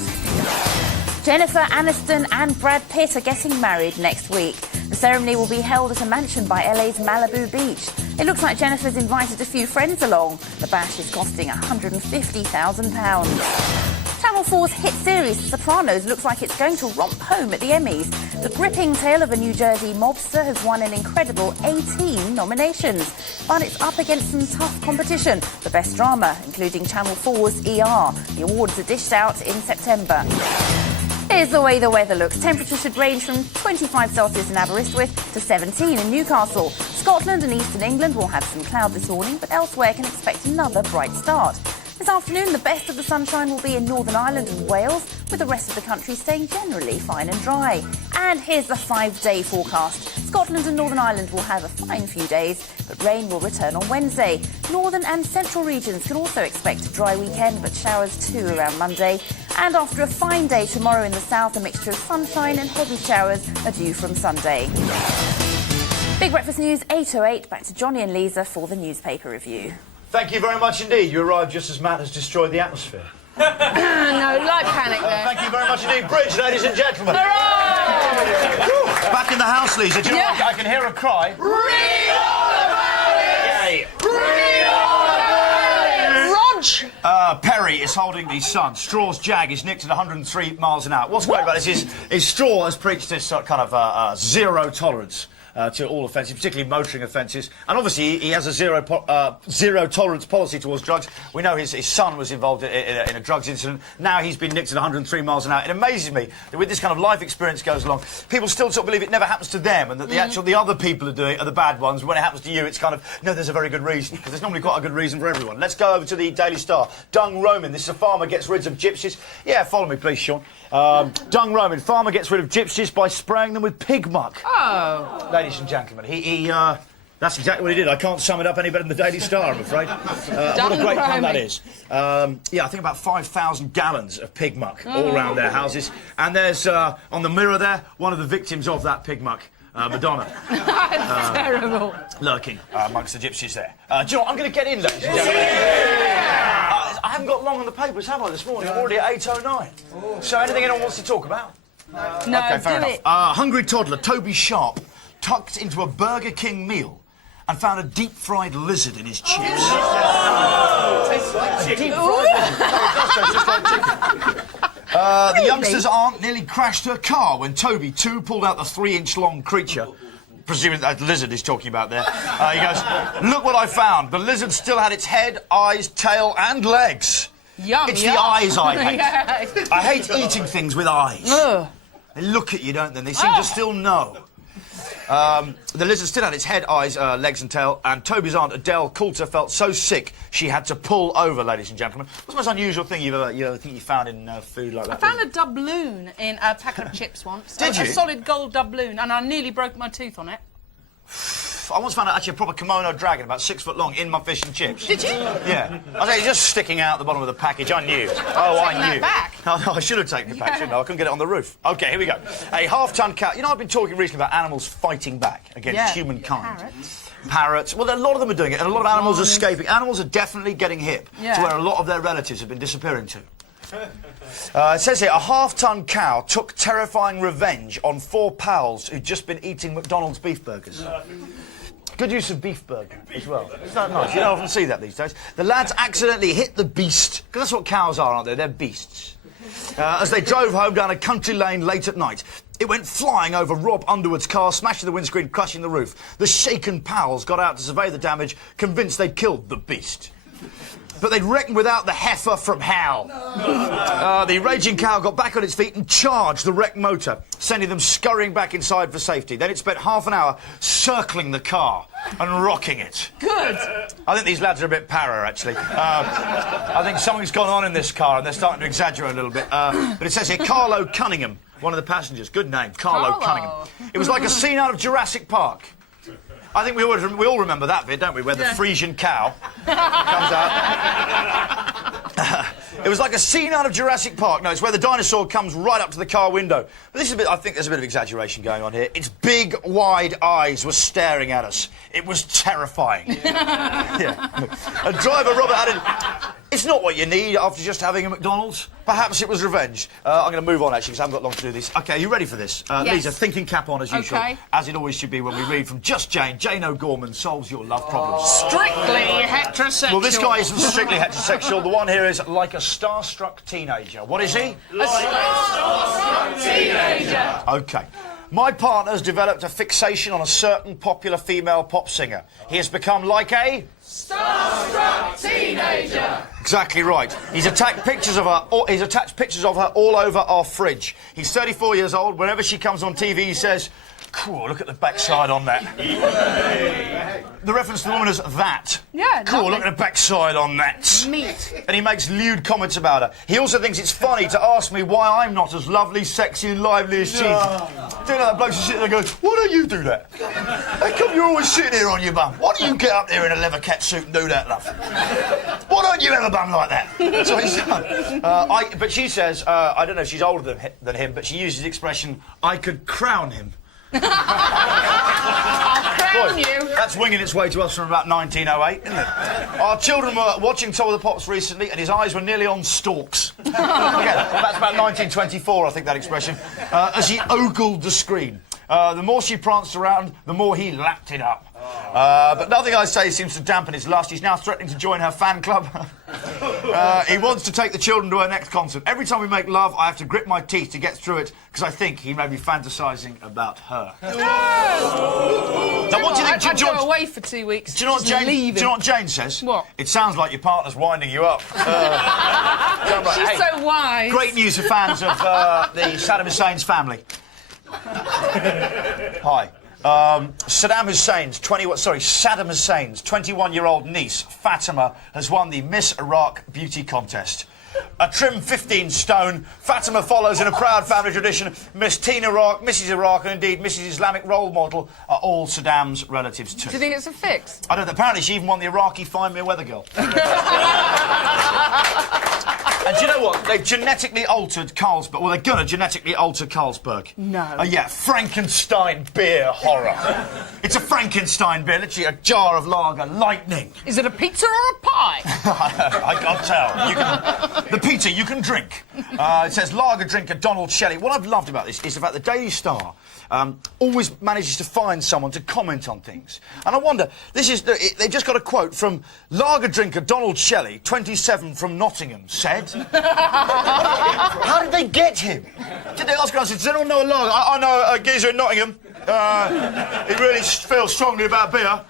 Jennifer Aniston and Brad Pitt are getting married next week. The ceremony will be held at a mansion by LA's Malibu Beach. It looks like Jennifer's invited a few friends along. The bash is costing £150,000. Channel 4's hit series The Sopranos looks like it's going to romp home at the Emmys. The gripping tale of a New Jersey mobster has won an incredible 18 nominations. But it's up against some tough competition. The best drama, including Channel 4's ER. The awards are dished out in September. Here's the way the weather looks. Temperatures should range from 25 Celsius in Aberystwyth to 17 in Newcastle. Scotland and eastern England will have some cloud this morning, but elsewhere can expect another bright start. This afternoon, the best of the sunshine will be in Northern Ireland and Wales, with the rest of the country staying generally fine and dry. And here's the 5-day forecast. Scotland and Northern Ireland will have a fine few days, but rain will return on Wednesday. Northern and central regions can also expect a dry weekend, but showers too around Monday. And after a fine day tomorrow in the south, a mixture of sunshine and heavy showers are due from Sunday. Big Breakfast News, 8:08. Back to Johnny and Lisa for the newspaper review. Thank you very much indeed. You arrived just as Matt has destroyed the atmosphere. No, light panic there. Thank you very much indeed. Bridge, ladies and gentlemen. Back in the house, Lisa. Do you know what? I can hear a cry. Read all about it! Yay. Read all about it! Rog! Perry is holding the sun. Straw's Jag is nicked at 103 miles an hour. What's great about this is Straw has preached this kind of zero tolerance to all offences, particularly motoring offences. And obviously, he has a zero tolerance policy towards drugs. We know his son was involved in a drugs incident. Now he's been nicked at 103 miles an hour. It amazes me that with this kind of life experience goes along, people still sort of believe it never happens to them, and that the other people are doing it are the bad ones. When it happens to you, it's kind of, no, there's a very good reason, because there's normally quite a good reason for everyone. Let's go over to the Daily Star. Dung Roman, this is a farmer gets rid of gypsies. Yeah, follow me, please, Sean. Dung Roman, farmer gets rid of gypsies by spraying them with pig muck. Oh. Ladies and gentlemen, that's exactly what he did. I can't sum it up any better than the Daily Star, I'm afraid. What a great plan that is. Yeah, I think about 5,000 gallons of pig muck all around their houses. And there's, on the mirror there, one of the victims of that pig muck. Madonna. That's terrible. Lurking amongst the gypsies there. Do you know what? I'm going to get in, ladies and gentlemen. I haven't got long on the papers, have I, this morning? I'm already at 8:09. So anything anyone wants to talk about? No, OK, fair do enough. it. Hungry toddler Toby Sharp tucked into a Burger King meal and found a deep-fried lizard in his chips. Tastes like chicken. The youngster's aunt nearly crashed her car when Toby, too, pulled out the 3-inch-long creature. Presuming that lizard he's talking about there. He goes, "Look what I found. The lizard still had its head, eyes, tail and legs." Yum, It's yum. the eyes I hate. Yes. I hate eating things with eyes. Ugh. They look at you, don't they? They seem to still know. The lizard still had its head, eyes, legs and tail, and Toby's aunt, Adele Coulter, felt so sick she had to pull over, ladies and gentlemen. What's the most unusual thing you found in food like that? I found a doubloon in a packet of chips once. Did you? A solid gold doubloon, and I nearly broke my tooth on it. I once found actually a proper kimono dragon about 6 foot long in my fish and chips. Did you? Yeah. I was just sticking out the bottom of the package. I knew. I knew. That back. No, I should have taken it back, shouldn't I? I couldn't get it on the roof. OK, here we go. A half-ton cow. You know, I've been talking recently about animals fighting back against humankind. Parrots. Well, a lot of them are doing it, and a lot of animals are escaping. Animals are definitely getting hip to where a lot of their relatives have been disappearing to. It says here, a half-ton cow took terrifying revenge on 4 pals who'd just been eating McDonald's beef burgers. Good use of beef burger as well. Isn't that nice? You don't often see that these days. The lads accidentally hit the beast, because that's what cows are, aren't they? They're beasts. As they drove home down a country lane late at night. It went flying over Rob Underwood's car, smashing the windscreen, crushing the roof. The shaken pals got out to survey the damage, convinced they'd killed the beast. But they'd reckoned without the heifer from hell. The raging cow got back on its feet and charged the wrecked motor, sending them scurrying back inside for safety. Then it spent half an hour circling the car and rocking it. Good. I think these lads are a bit para, actually. I think something's gone on in this car and they're starting to exaggerate a little bit. But it says here, Carlo Cunningham, one of the passengers. Good name, Carlo Cunningham. It was like a scene out of Jurassic Park. I think we all remember that bit, don't we, where the Frisian cow comes out. It was like a scene out of Jurassic Park. No, it's where the dinosaur comes right up to the car window. But this is a bit, I think there's a bit of exaggeration going on here. Its big, wide eyes were staring at us. It was terrifying. And driver Robert added, it's not what you need after just having a McDonald's. Perhaps it was revenge. I'm going to move on, actually, because I haven't got long to do this. OK, are you ready for this? Yes. Lisa, thinking cap on, as usual. OK. As it always should be when we read from Just Jane. Jane O'Gorman solves your love problems. Strictly heterosexual. Well, this guy isn't strictly heterosexual. The one here is like a starstruck teenager. What is he? A starstruck teenager. OK. My partner has developed a fixation on a certain popular female pop singer. He has become like a... starstruck teenager. Exactly right. He's attached pictures of her all over our fridge. He's 34 years old. Whenever she comes on TV, he says, cool, look at the backside on that. The reference to the woman is that. Yeah, cool, lovely. look at the backside on that. Meat. And he makes lewd comments about her. He also thinks it's funny to ask me why I'm not as lovely, sexy and lively as she is. Do you know that bloke's sitting there and goes, why don't you do that? How come you're always sitting here on your bum? Why don't you get up there in a leather cat suit and do that, love? Why don't you have a bum like that? That's what he's done. But she says, I don't know if she's older than him, but she uses the expression, I could crown him. I'll crown you. That's winging its way to us from about 1908, isn't it? Our children were watching Top of the Pops recently, and his eyes were nearly on stalks. Again, that's about 1924, I think, that expression. As he ogled the screen. The more she pranced around, the more he lapped it up. But nothing I say seems to dampen his lust. He's now threatening to join her fan club. He wants to take the children to her next concert. Every time we make love, I have to grit my teeth to get through it because I think he may be fantasising about her. Now, what do you think, I'd George? go away for 2 weeks. Do you know what Jane? Do you know what Jane says? What? It sounds like your partner's winding you up. She's so wise. Great news for fans of the Saddam Hussein's family. Hi. Saddam Hussein's 21-year-old niece, Fatima, has won the Miss Iraq Beauty Contest. A trim 15 stone, Fatima follows in a proud family tradition. Miss Teen Iraq, Mrs Iraq, and indeed Mrs Islamic role model are all Saddam's relatives too. Do you think it's a fix? I don't know. Apparently she even won the Iraqi Find Me a Weather Girl. And do you know what? They've genetically altered Carlsberg. Well, they're going to genetically alter Carlsberg. No. Yeah, Frankenstein beer horror. It's a Frankenstein beer, literally a jar of lager, lightning. Is it a pizza or a pie? I can't tell. The pizza you can drink. It says lager drinker Donald Shelley. What I've loved about this is the fact the Daily Star always manages to find someone to comment on things. And I wonder, they've just got a quote from lager drinker Donald Shelley, 27, from Nottingham, said... How did they get him? Did they ask us, does anyone know a lager? I know a geezer in Nottingham. He really feels strongly about beer.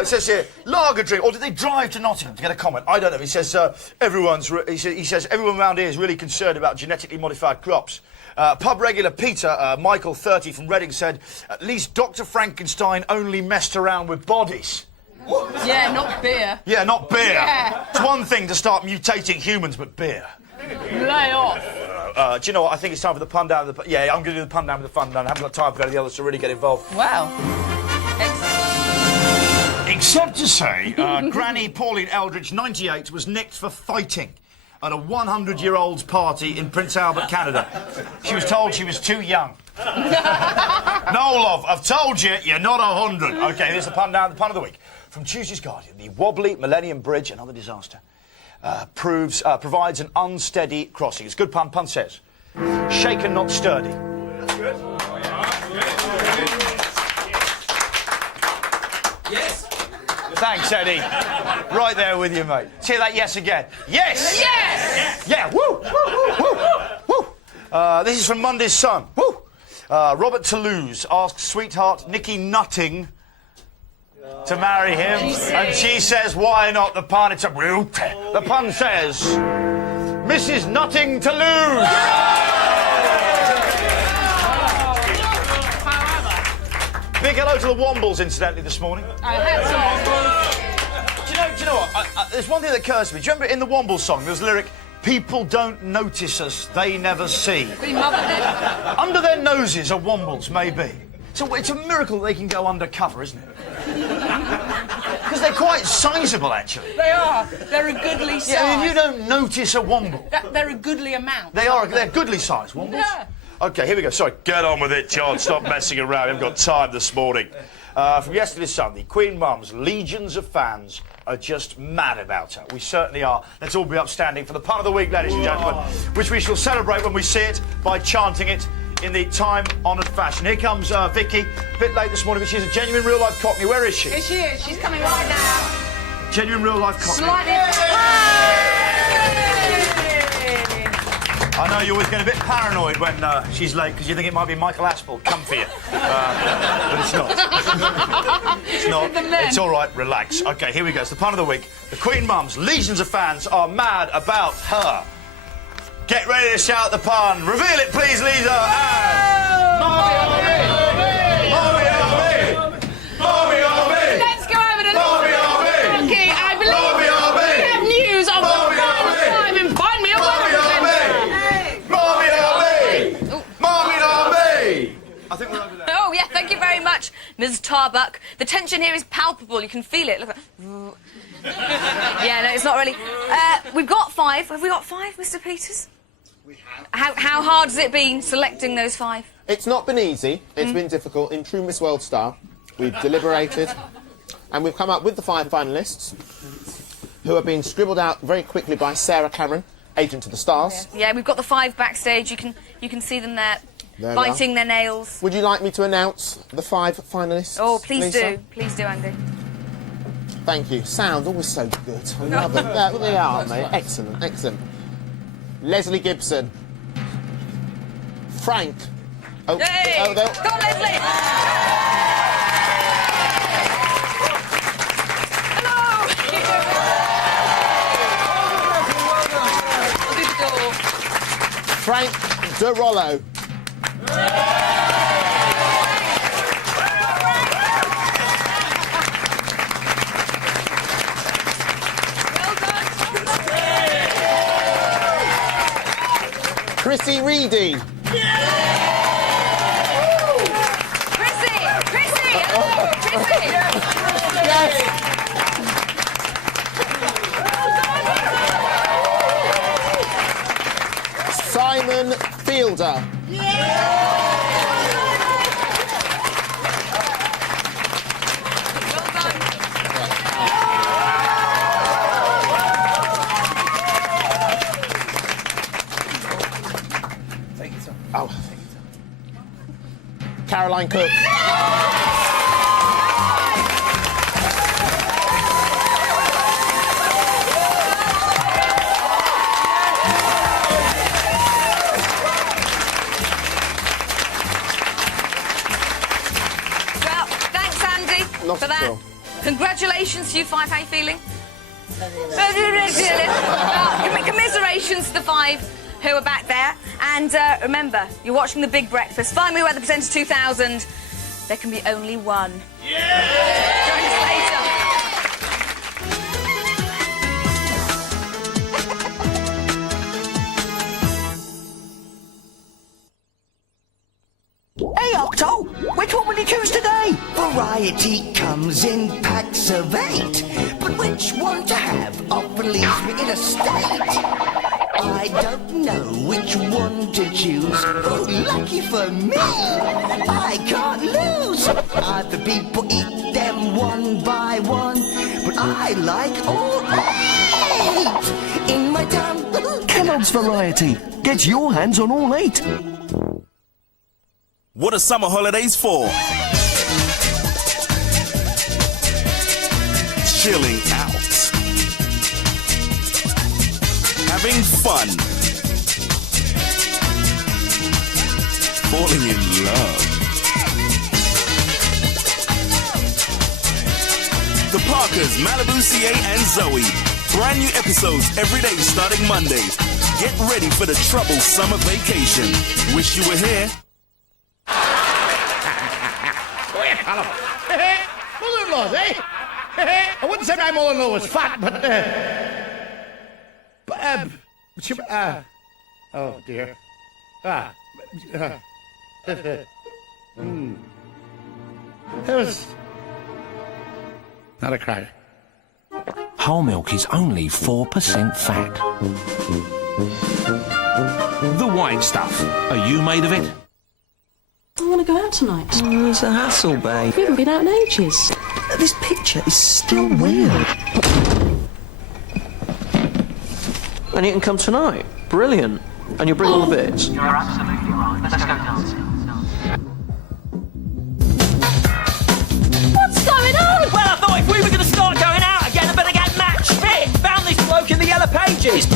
It says here, lager drink, or did they drive to Nottingham to get a comment? I don't know. He says, he says everyone around here is really concerned about genetically modified crops. Pub regular Peter, Michael, 30, from Reading, said, at least Dr. Frankenstein only messed around with bodies. Yeah, not beer. Yeah, not beer. Yeah. It's one thing to start mutating humans, but beer. Lay off. Do you know what? I think it's time for the pun down with the... Yeah, I'm going to do the pun down with the fun down. I haven't got time for any of the others to really get involved. Wow. Except to say, Granny Pauline Eldridge, 98, was nicked for fighting at a 100-year-old's party in Prince Albert, Canada. She was told she was too young. No, love, I've told you, you're not 100. OK, here's the pun down, the pun of the week. From Tuesday's Guardian, the wobbly Millennium Bridge, another disaster, provides an unsteady crossing. It's a good pun. Pun says, shaken, not sturdy. That's good. Yes. Thanks, Eddie. Right there with you, mate. See that yes again. Yes! Yes! Yeah, woo! Woo! Woo! This is from Monday's Sun. Woo! Robert Toulouse asks sweetheart Nikki Nutting to marry him, and she says, why not? The pun, it's a... The pun says, Mrs. Nutting Toulouse! Big hello to the Wombles, incidentally, this morning. Do you know what? There's one thing that occurs to me. Do you remember in the Wombles song, there was a lyric, people don't notice us, they never see. Under their noses are Wombles, maybe. So it's a miracle they can go undercover, isn't it? Because they're quite sizable, actually. They are. They're a goodly size. Yeah, I mean, you don't notice a Womble. They're a goodly amount. They're goodly size, Wombles. Yeah. OK, here we go. Sorry, get on with it, John. Stop messing around. We haven't got time this morning. From yesterday's Sun, the Queen Mum's legions of fans are just mad about her. We certainly are. Let's all be upstanding for the pun of the week, ladies and gentlemen, which we shall celebrate when we see it by chanting it in the time-honoured fashion. Here comes Vicky, a bit late this morning, but she's a genuine real-life Cockney. Where is she? Here she is. She's coming right now. Genuine real-life Cockney. I know you always get a bit paranoid when she's late because you think it might be Michael Aspel come for you. But it's not. It's not. It's all right, relax. OK, here we go. It's the pun of the week. The Queen Mum's legions of fans are mad about her. Get ready to shout the pun. Reveal it, please, Lisa. And... Mommy, Mommy, Mommy, Mommy. Let's go over to Mommy, Okay, I believe we have news on time and find me a weather I think we're over there. Oh, yeah, thank you very much, Ms. Tarbuck. The tension here is palpable. You can feel it. Look at... Yeah, no, it's not really... we've got 5. Have we got 5, Mr. Peters? We have. How hard has it been selecting those 5? It's not been easy. It's been difficult. In true Miss World style, we've deliberated and we've come up with the 5 finalists who have been scribbled out very quickly by Sarah Cameron, agent of the stars. Yeah, we've got the 5 backstage. You can see them there biting their nails. Would you like me to announce the 5 finalists? Oh, please Lisa? do. Please do, Andy. Thank you. Sound always so good. I love it. Yeah, they are, mate. Excellent, excellent. Leslie Gibson. Frank. Oh, Yay! oh, Go on, Leslie! Hello! I'll do the door. Frank De Rollo. Chrissy Reedy. Chrissy! Hello, Chrissy! Yes. Simon Fielder. Oh. Caroline Cook. Well, thanks, Andy, Not for at that. all. Congratulations to you five. How you feeling? Commiserations to the five who are back there. And remember, you're watching The Big Breakfast. Find Me Weather Presenter 2000. There can be only one. Yeah! Join us later. Hey, Octo! Which one will you choose today? Variety comes in packs of 8, but which one to have often leaves me in a state. I don't know which one to choose. Oh, lucky for me, I can't lose. Other people eat them one by one, but I like all 8 in my town. Kellogg's Variety. Get your hands on all 8. What are summer holidays for? Chilling out. Having fun. Falling in love. The Parkers, Malibu, CA and Zoe. Brand new episodes every day starting Monday. Get ready for the trouble summer vacation. Wish you were here. Mother-in-laws, eh? I wouldn't say my mother-in-law was fat, but oh dear. It was not a cracker. Whole milk is only 4% fat. The white stuff. Are you made of it? I want to go out tonight. It's a hassle, babe. We haven't been out in ages. This picture is still weird. And you can come tonight. Brilliant. And you'll bring all the bits. You're absolutely right. Let's go dancing. What's going on? Well, I thought if we were going to start going out again, I better get matched fit. Found this bloke in the Yellow Pages.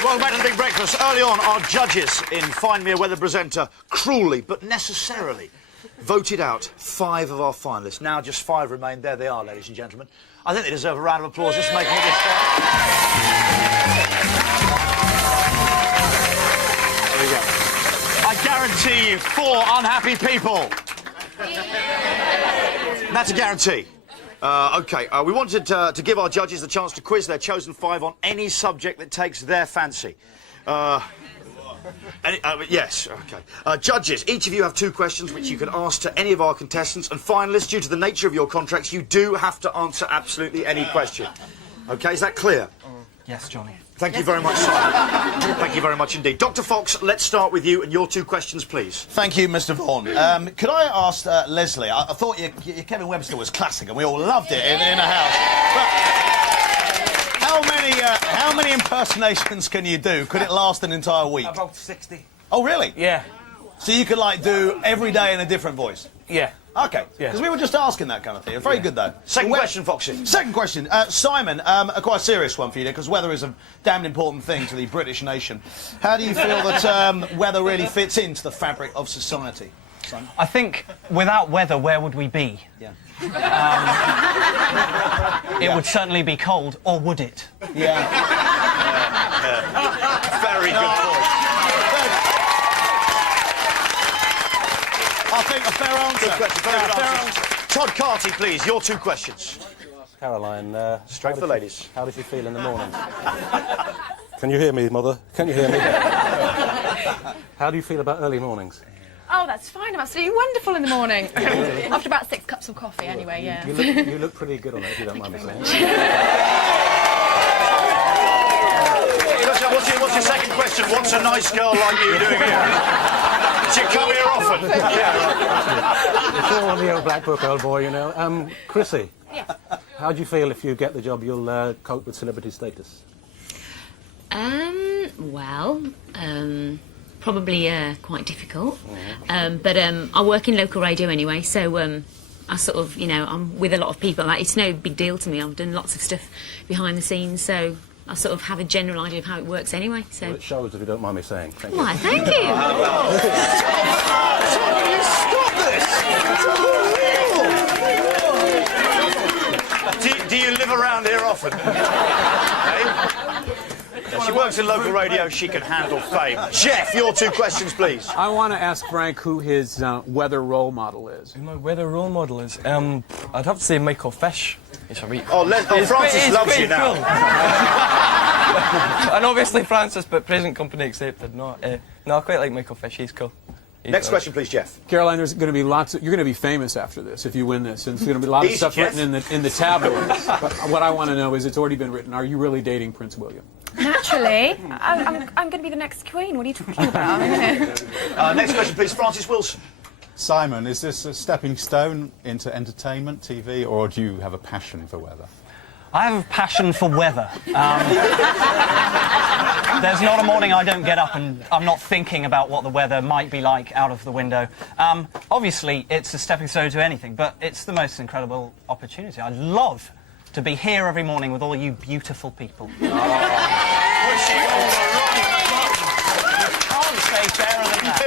Welcome back to The Big Breakfast. Early on, our judges in Find Me a Weather Presenter cruelly, but necessarily, voted out 5 of our finalists. Now just 5 remain. There they are, ladies and gentlemen. I think they deserve a round of applause just for making it this far. There we go. I guarantee you 4 unhappy people. That's a guarantee. We wanted to give our judges the chance to quiz their chosen 5 on any subject that takes their fancy. Yes, OK. Judges, each of you have 2 questions which you can ask to any of our contestants, and finalists, due to the nature of your contracts, you do have to answer absolutely any question. OK, is that clear? Yes, Johnny. Thank you very much, Simon. Thank you very much indeed. Dr. Fox, let's start with you and your 2 questions, please. Thank you, Mr. Vaughan. Could I ask Leslie? I thought your Kevin Webster was classic, and we all loved it in the house. But how many impersonations can you do? Could it last an entire week? About 60. Oh, really? Yeah. So you could like do every day in a different voice? Yeah. Okay. Because we were just asking that kind of thing. Very good, though. Second question, Foxy. Second question. Simon, a quite serious one for you, because weather is a damned important thing to the British nation. How do you feel that weather really fits into the fabric of society? Simon? I think without weather, where would we be? Yeah. It would certainly be cold, or would it? Yeah. Very good point. I think a fair answer. Good question. Very good answer. Todd Carty, please, your 2 questions. Caroline, straight for the ladies. How does you feel in the morning? Can you hear me, Mother? Can you hear me? How do you feel about early mornings? Oh, that's fine. I'm absolutely wonderful in the morning. After about 6 cups of coffee, anyway, yeah. You look pretty good on it, if you don't mind me saying. What's your second question? What's a nice girl like you doing here? She come here often. It's all on the old black book, old boy, you know. Chrissy, how do you feel if you get the job you'll cope with celebrity status? Probably quite difficult. But I work in local radio anyway, so I sort of, I'm with a lot of people. Like, it's no big deal to me. I've done lots of stuff behind the scenes, so I sort of have a general idea of how it works anyway. So Well, it shows, if you don't mind me saying. Thank you. Why, thank you. Stop this! Do you live around here often? She works in local radio, she can handle fame. Jeff, your 2 questions, please. I want to ask Frank who his weather role model is. My weather role model is, I'd have to say Michael Fish. Francis loves you now. And obviously Francis, but present company accepted. No, I quite like Michael Fish, he's cool. Next question, please, Jeff. Caroline, there's going to be lots of, you're going to be famous after this if you win this, and there's going to be a lot of stuff written in the tabloids. But what I want to know is, it's already been written, are you really dating Prince William? Naturally. I'm going to be the next queen. What are you talking about? Next question, please, Francis Wilson. Simon, is this a stepping stone into entertainment, TV, or do you have a passion for weather? I have a passion for weather. There's not a morning I don't get up and I'm not thinking about what the weather might be like out of the window. Obviously, it's a stepping stone to anything, but it's the most incredible opportunity. I'd love to be here every morning with all you beautiful people. Can't say fairer than that.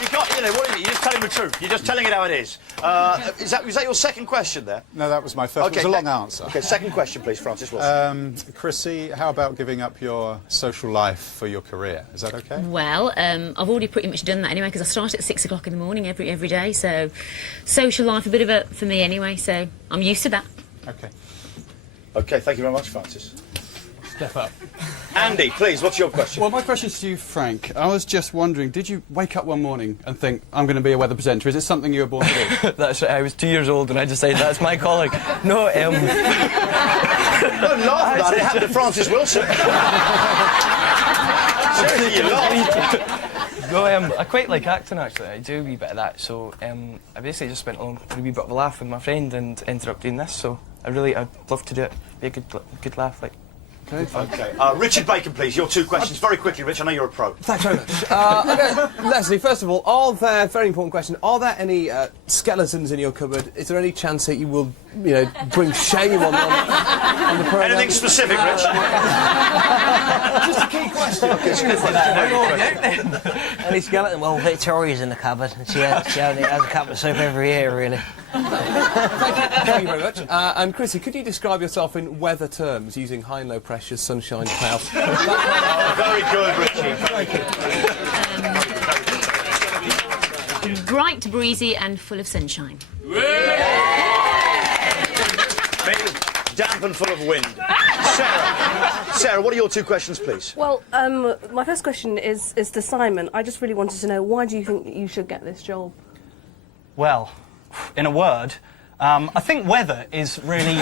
You can't, what is it? You're just telling the truth. You're just telling it how it is. Was that your second question there? No, that was my first. Okay, it was a long answer. Okay, second question, please, Francis Wilson. Chrissy, how about giving up your social life for your career? Is that okay? Well, I've already pretty much done that anyway, because I start at 6 o'clock in the morning every day, so social life a bit of a for me anyway, so I'm used to that. Okay. Okay, thank you very much, Francis. Step up. Andy, please, what's your question? Well, my question's to you, Frank. I was just wondering, did you wake up one morning and think, I'm going to be a weather presenter? Is it something you were born to do? That's right, I was 2 years old and I decided that's my calling. No, Don't laugh about it. It happened to Francis Wilson. Seriously, you laughed. No, I quite like acting, actually. I do a wee bit of that, so I basically just went along for a wee bit of a laugh with my friend and ended up doing this, so I'd love to do it. Be a good laugh, like. Okay. Richard Bacon, please. Your 2 questions. Very quickly, Rich. I know you're a pro. Thanks very much. Leslie, first of all, very important question, are there any skeletons in your cupboard? Is there any chance that you will, bring shame on the programme? Anything specific, Rich? Just a key question. Any skeleton? Well, Victoria's in the cupboard. She only has a cup of soup every year, really. Thank you very much. And Chrissy, could you describe yourself in weather terms, using high and low pressures, sunshine, clouds? Very good, Richie. Bright, breezy and full of sunshine. Damp and full of wind. Sarah, what are your 2 questions, please? Well, my first question is to Simon. I just really wanted to know, why do you think that you should get this job? Well, in a word, I think weather is really...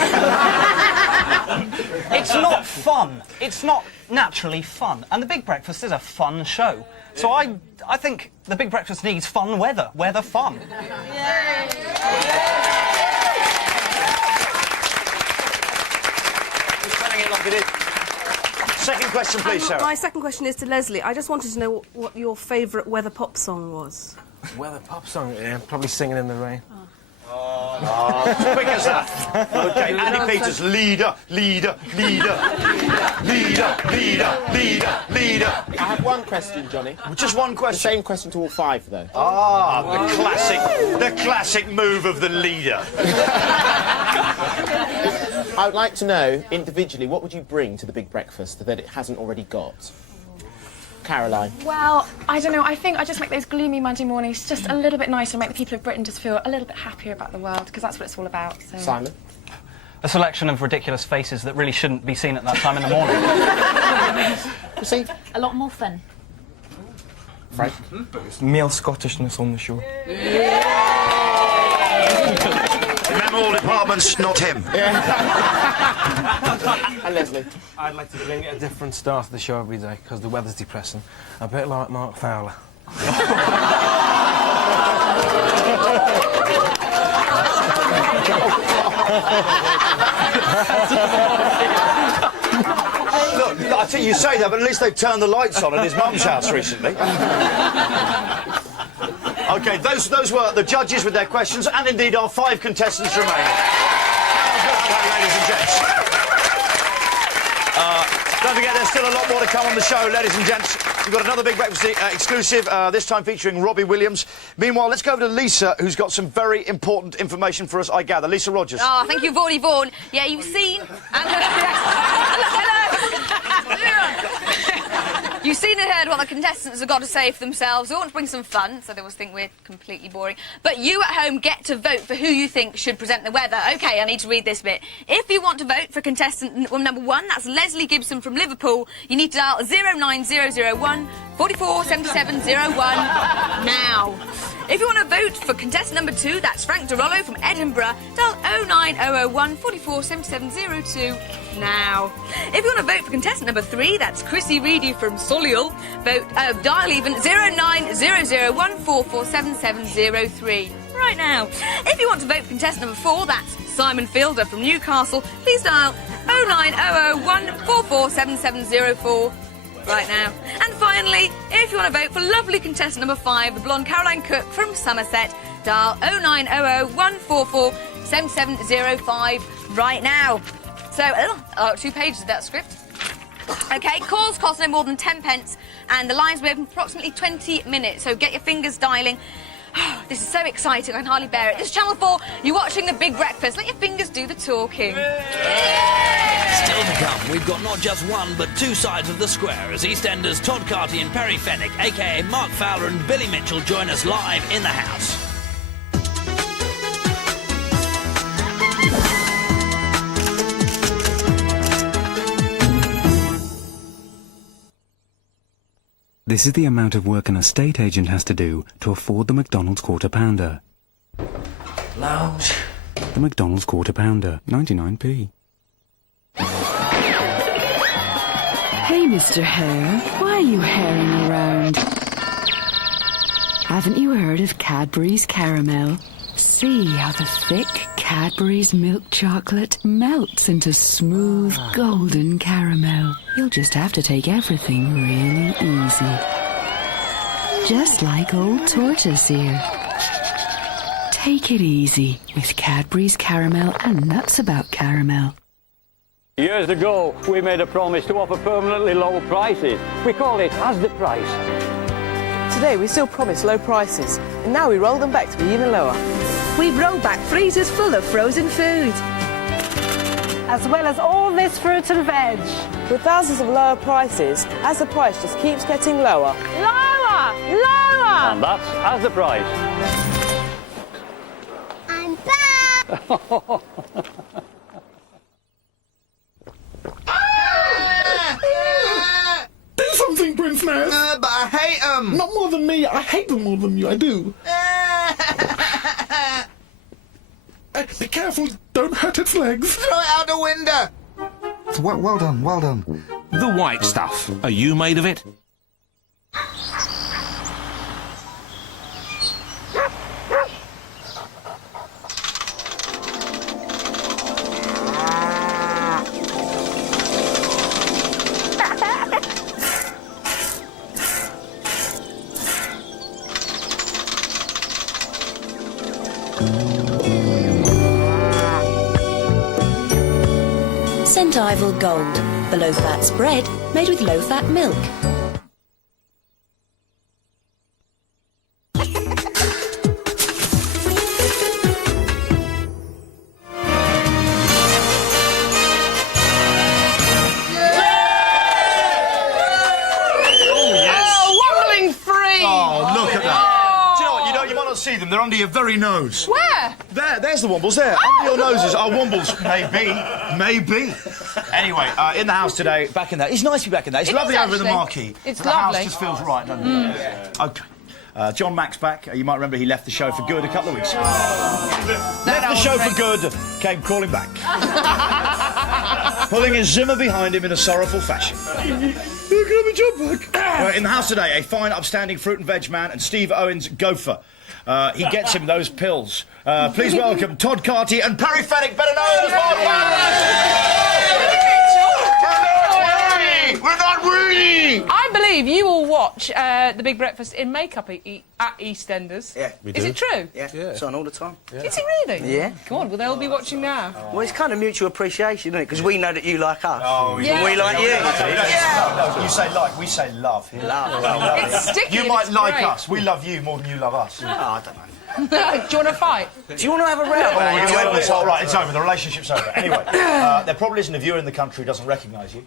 It's not fun. It's not naturally fun. And The Big Breakfast is a fun show. So I think The Big Breakfast needs fun weather. Weather fun. Spelling it like it is. Second question, please, Sarah. My second question is to Leslie. I just wanted to know what your favourite weather pop song was. Weather pop song? Yeah, probably Singing in the Rain. Quick as that. Okay, Andy Peters, leader. I have one question, Johnny. Just one question. The same question to all five, though. The classic move of the leader. I would like to know, individually, what would you bring to the Big Breakfast that it hasn't already got? Caroline. Well, I don't know. I think I just make those gloomy Monday mornings just a little bit nicer, make the people of Britain just feel a little bit happier about the world, because that's what it's all about. So. Simon. A selection of ridiculous faces that really shouldn't be seen at that time in the morning. A lot more fun. Frank. It's male Scottishness on the show. Remember all departments, not him. And Leslie. I'd like to bring a different start to the show every day, because the weather's depressing. A bit like Mark Fowler. Look, I think you say that, but at least they've turned the lights on at his mum's house recently. OK, those were the judges with their questions, and indeed our 5 contestants remaining. Ladies and gents. Don't forget, there's still a lot more to come on the show, ladies and gents. We've got another Big Breakfast exclusive, this time featuring Robbie Williams. Meanwhile, let's go over to Lisa, who's got some very important information for us, I gather. Lisa Rogers. Oh, thank you, Vaughan Vaughan. Yeah, you've seen... You've seen and heard what the contestants have got to say for themselves. We want to bring some fun, so they always think we're completely boring. But you at home get to vote for who you think should present the weather. OK, I need to read this bit. If you want to vote for contestant number 1, that's Leslie Gibson from Liverpool, you need to dial 09001 44 77 01 now. If you want to vote for contestant number 2, that's Frank Derollo from Edinburgh, dial 09001 44 77 02 now. If you want to vote for contestant number 3, that's Chrissy Reedy from Solihull, dial even 09001 44 77 03 right now. If you want to vote for contestant number 4, that's Simon Fielder from Newcastle, please dial 09001 44 77 04 right now. And finally, if you want to vote for lovely contestant number 5, the blonde Caroline Cook from Somerset, dial 09001 44 77 05 right now. So, 2 pages of that script. OK, calls cost no more than 10 pence, and the lines will be open for approximately 20 minutes, so get your fingers dialing. This is so exciting, I can hardly bear it. This is Channel 4, you're watching The Big Breakfast. Let your fingers do the talking. Still to come, we've got not just one, but 2 sides of the square as EastEnders Todd Carty and Perry Fenwick, a.k.a. Mark Fowler and Billy Mitchell, join us live in the house. This is the amount of work an estate agent has to do to afford the McDonald's Quarter Pounder. Lounge. The McDonald's Quarter Pounder, 99p. Hey, Mr. Hare, why are you herring around? Haven't you heard of Cadbury's Caramel? See how the thick Cadbury's milk chocolate melts into smooth golden caramel. You'll just have to take everything really easy. Just like old Tortoise here. Take it easy with Cadbury's Caramel and Nuts About Caramel. Years ago, we made a promise to offer permanently low prices. We call it As the Price. Today we still promise low prices, and now we roll them back to be even lower. We've rolled back freezers full of frozen food. As well as all this fruit and veg. With thousands of lower prices, As the Price just keeps getting lower. Lower! Lower! And that's As the Price. I'm back! Do something, Prince Naz. But I hate them. Not more than me. I hate them more than you. I do. Be careful. Don't hurt its legs. Throw it out the window. Well done, well done. The white stuff. Are you made of it? St Ivel Gold, the low-fat spread made with low-fat milk. Wobbling free! Oh, look at that. Do you know what? You might not see them. They're under your very nose. Where? There's the wombles there. Under your noses are wombles. Maybe. Anyway, in the house today, back in there. It's nice to be back in there. It's lovely over in the marquee. It's the lovely. house just feels right, doesn't it? OK. John Mack's back. You might remember he left the show for good a couple of weeks ago. Left the show for good, came crawling back. Pulling his Zimmer behind him in a sorrowful fashion. Look at me, John Mack. In the house today, a fine, upstanding fruit and veg man and Steve Owens gopher. He gets him those pills. Please welcome Todd Carty and Perry Fenwick, better known as Mark Fowler. We're not worthy! I believe you all watch The Big Breakfast in makeup at EastEnders. Yeah, we Is do. it true? Yeah, it's on all the time. Is it really? Yeah. God, will they all be watching now? Well, it's kind of mutual appreciation, isn't it? Because we know that you like us. Oh, and we like you. No, you say like, we say love. Love. It's sticky. You might it's like great. us. We love you more than you love us. Oh, I don't know. Do you want to fight? Do you want to have a row? It's all right. It's over. The relationship's over. Anyway, there probably isn't a viewer in the country who doesn't recognise you.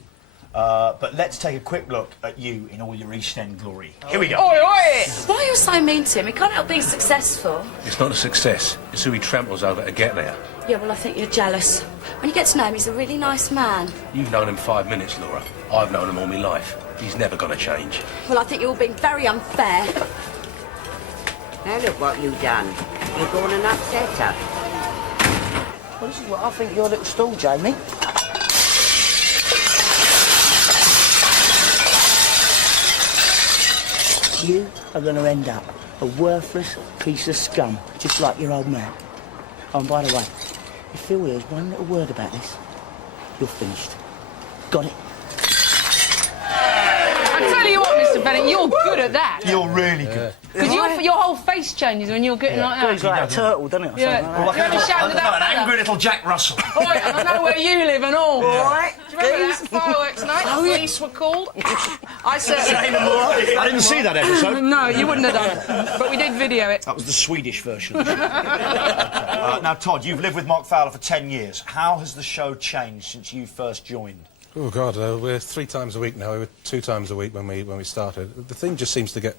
But let's take a quick look at you in all your East End glory. Here we go. Oi, oi! Why are you so mean to him? He can't help being successful. It's not a success. It's who he tramples over to get there. Yeah, well, I think you're jealous. When you get to know him, he's a really nice man. You've known him 5 minutes, Laura. I've known him all my life. He's never going to change. Well, I think you're all being very unfair. Now look what you've done. You're going and upset her. Well, this is what I think your little stall, Jamie. You are going to end up a worthless piece of scum, just like your old man. Oh, and by the way, if Phil hears one little word about this, you're finished. Got it? I tell you what, Mr. Bennett, you're good at that. You're really good. Because your whole face changes when you're getting like that. It's like a turtle, doesn't it? Or Yeah. something like You ever shouted that an angry little Jack Russell. Oi, and I know where you live and all. All right. Do you remember that fireworks night? Oh, The yeah. police were called. I said... I didn't see that episode. No, you wouldn't have done. But we did video it. That was the Swedish version. Now, Todd, you've lived with Mark Fowler for 10 years. How has the show changed since you first joined? Oh God, we're 3 times a week now. We were 2 times a week when we started. The thing just seems to get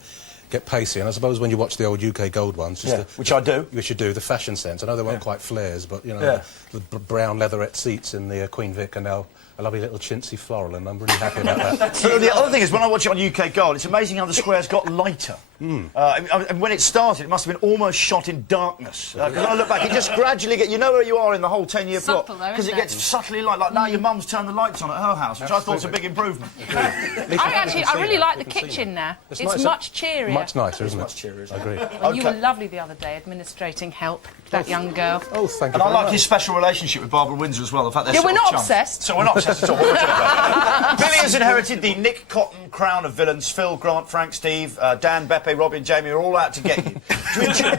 pacey, and I suppose when you watch the old UK Gold ones, just which I do, which you do, the fashion sense. I know they weren't quite flares, but you know, the brown leatherette seats in the Queen Vic are now a lovely little chintzy floral, and I'm really happy about that. So the other thing is, when I watch it on UK Gold, it's amazing how the squares got lighter. And when it started, it must have been almost shot in darkness. Because I look back, it just gradually gets... You know where you are in the whole 10-year plot. Because it gets subtly light. Like now your mum's turned the lights on at her house, which I thought was a big improvement. I really like the kitchen now. It's nicer. much cheerier. Much nicer, isn't it? Much cheerier, I agree. Well, you were lovely the other day, administrating help, that young girl. Oh, thank you. And I very like much. his special relationship with Barbara Windsor as well. The fact they're Yeah, sort we're of not chums. obsessed. So we're not obsessed at all. What we're talking about. Billy has inherited the Nick Cotton crown of villains. Phil, Grant, Frank, Steve, Dan, Beppe, Robbie and Jamie are all out to get you.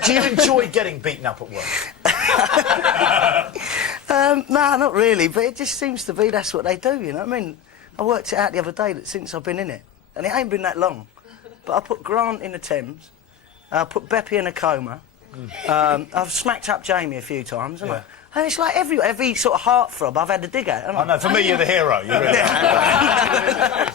Do you enjoy getting beaten up at work? No, not really, but it just seems to be that's what they do, you know what I mean? I worked it out the other day that since I've been in it, and it ain't been that long, but I put Grant in the Thames, I put Beppe in a coma, I've smacked up Jamie a few times, haven't I? And it's like every sort of heartthrob I've had to dig at. I know, for me you're the hero. You really are.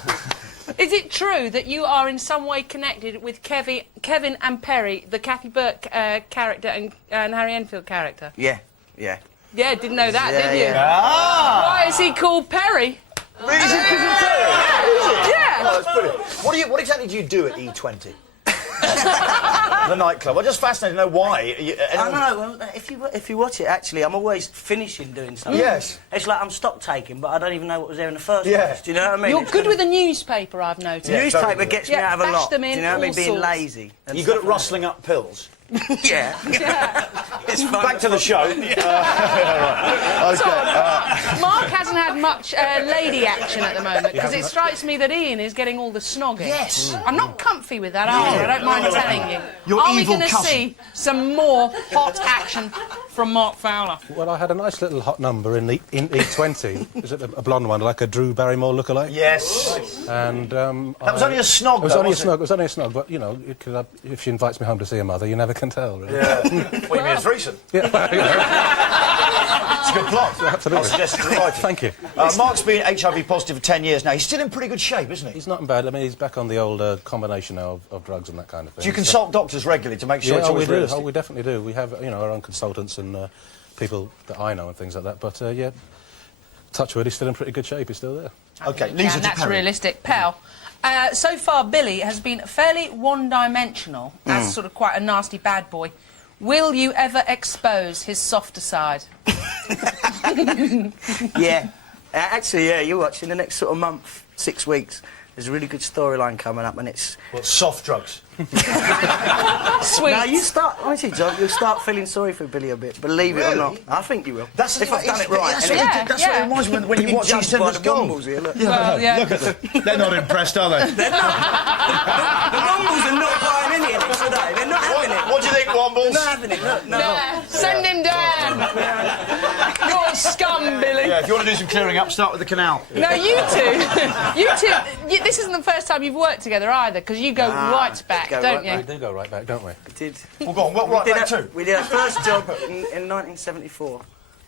Is it true that you are in some way connected with Kevin and Perry, the Kathy Burke character and Harry Enfield character? Yeah. Yeah, didn't know that, Yeah, did you? yeah. Ah! Why is he called Perry? Is it because of Perry? Yeah. Oh, that's brilliant. What exactly do you do at E20? the nightclub. I'm just fascinated to know why. I know. Well, if you watch it, actually, I'm always finishing doing something. Yes. It's like I'm stock taking, but I don't even know what was there in the first place. Do you know what I mean? You're good with a newspaper, I've noticed. Newspaper gets me out of a bash lot. them Do in you know what I mean? all Being sorts. lazy. You're good at rustling up pills. Yeah. It's fun. Back to the show. Okay. Mark hasn't had much lady action at the moment because it strikes me that Ian is getting all the snogging. Yes. I'm not comfy with that either, I don't mind telling you. Your Are we evil going to cousin. see some more hot action from Mark Fowler? Well, I had a nice little hot number in E20. Is it a blonde one, like a Drew Barrymore lookalike? Yes. And that was only a snog. It was though, only a wasn't snog. It was only a snog, but you know, if she invites me home to see her mother, you never can tell. Really. Yeah. What, you mean a threesome? Yeah. It's a good plot. Absolutely. I'll suggest it's right. Thank you. Mark's been HIV positive for 10 years now. He's still in pretty good shape, isn't he? He's not in bad. I mean, he's back on the old combination now of drugs and that kind of thing. Do you consult doctors regularly to make sure Yeah, it's always we do. realistic? Oh, we definitely do. We have, you know, our own consultants and people that I know and things like that. But yeah, touch wood, he's still in pretty good shape. He's still there. Okay, Yeah, and that's realistic. Pal, so far Billy has been fairly one-dimensional, as sort of quite a nasty bad boy. Will you ever expose his softer side? Yeah. Actually, yeah, you watch in the next sort of month, 6 weeks. There's a really good storyline coming up, and it's... What, soft drugs? Sweet. Now, you start... Honestly, John, you'll start feeling sorry for Billy a bit, believe it or not. I think you will. That's if I've done it right. That's, anyway. that's what it reminds me when you watch EastEnders Gold. Here, look. Well, yeah. Look at them. They're not impressed, are they? They're not. The Wombles are not buying any of it today. They're not having it. What do you think, Wombles? They're not having it. Look, no. Nah, send him down. You're scum, Billy. Yeah, if you want to do some clearing up, start with the canal. No, you two. This isn't the first time you've worked together either, because you go right back, go don't right you? We do go right back, don't we? We did. Well, go on, what right back to? We did our first job in 1974.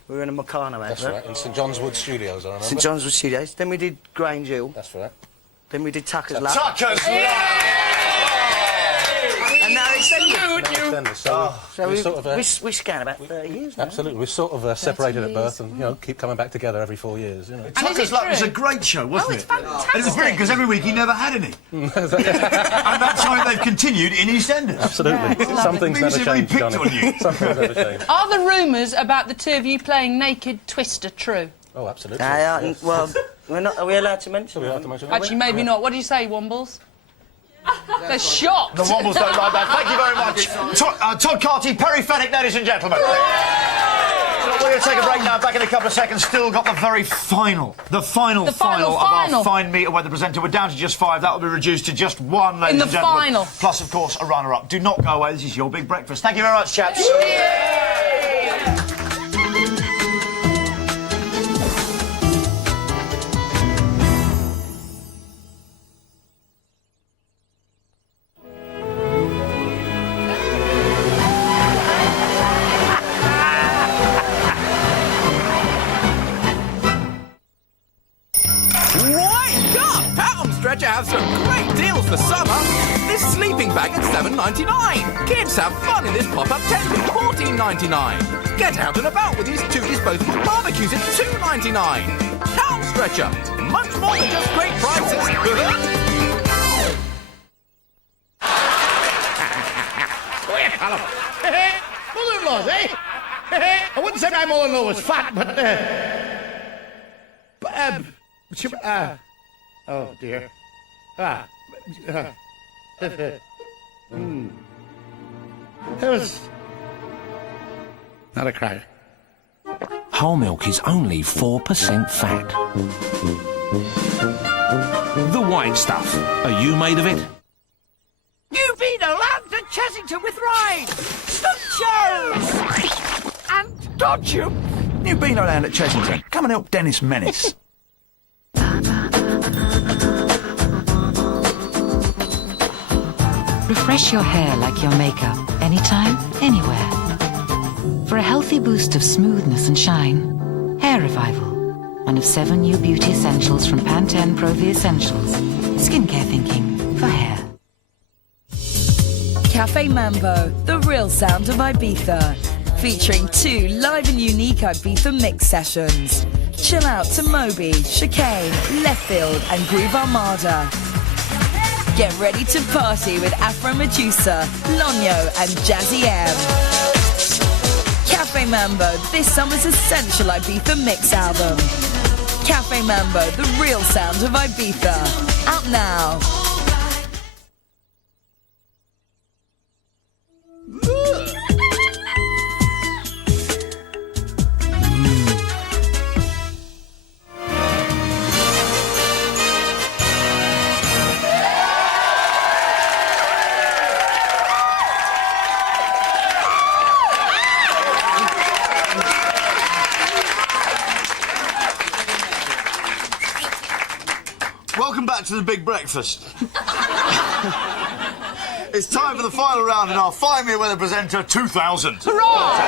We were in a Meccano advert. That's right, in St John's Wood Studios, I remember. St John's Wood Studios. Then we did Grange Hill. That's right. Then we did Tucker's Lap. Tucker's And now it's So we sort of... we scan about 30 years now. Absolutely. We're sort of separated at birth and, you know, keep coming back together every 4 years, you know. Tucker's Luck was a great show, wasn't it? Fantastic. And it was brilliant because every week he never had any. And that's how they've continued in EastEnders. Absolutely. Some things never change, picked Johnny. on you. Some things never change. Are the rumours about the two of you playing Naked Twister true? Oh, absolutely. Well, we're not. Are we allowed to mention Are we allowed them? to mention Actually, maybe not. What did you say, Wombles? They're shocked. The Wombles don't like that. Thank you very much. Todd Carty, Perry Fenwick, ladies and gentlemen. So we're going to take a break now. Back in a couple of seconds. Still got the very final. The final of our Find Me a Weather presenter. We're down to just 5. That will be reduced to just 1, ladies and gentlemen. In the final. Plus, of course, a runner-up. Do not go away. This is your big breakfast. Thank you very much, chaps. Wake up! Home Stretcher has some great deals for summer. This sleeping bag at $7.99. Kids have fun in this pop-up tent at $14.99. Get out and about with these 2 disposable barbecues at $2.99. Home Stretcher. Much more than just great prices. Mother-in-laws, eh? I wouldn't say my mother-in-law was fat, but oh dear. That was not a cry. Whole milk is only 4% fat. The white stuff. Are you made of it? You've been allowed to Chessington with Ride. Shows and dodge you. New Beano Land at Chessington. Come and help Dennis Menace. Refresh your hair like your makeup, anytime, anywhere. For a healthy boost of smoothness and shine, Hair Revival. One of 7 new beauty essentials from Pantene Pro The Essentials. Skincare thinking for hair. Cafe Mambo, the real sound of Ibiza. Featuring 2 live and unique Ibiza mix sessions. Chill out to Moby, Chicane, Left Field and Groove Armada. Get ready to party with Afro Medusa, Lonyo and Jazzy M. Cafe Mambo, this summer's essential Ibiza mix album. Cafe Mambo, the real sound of Ibiza. Out now. Welcome back to the Big Breakfast. It's time for the final round in our Find Me a Weather Presenter 2000. Hurrah!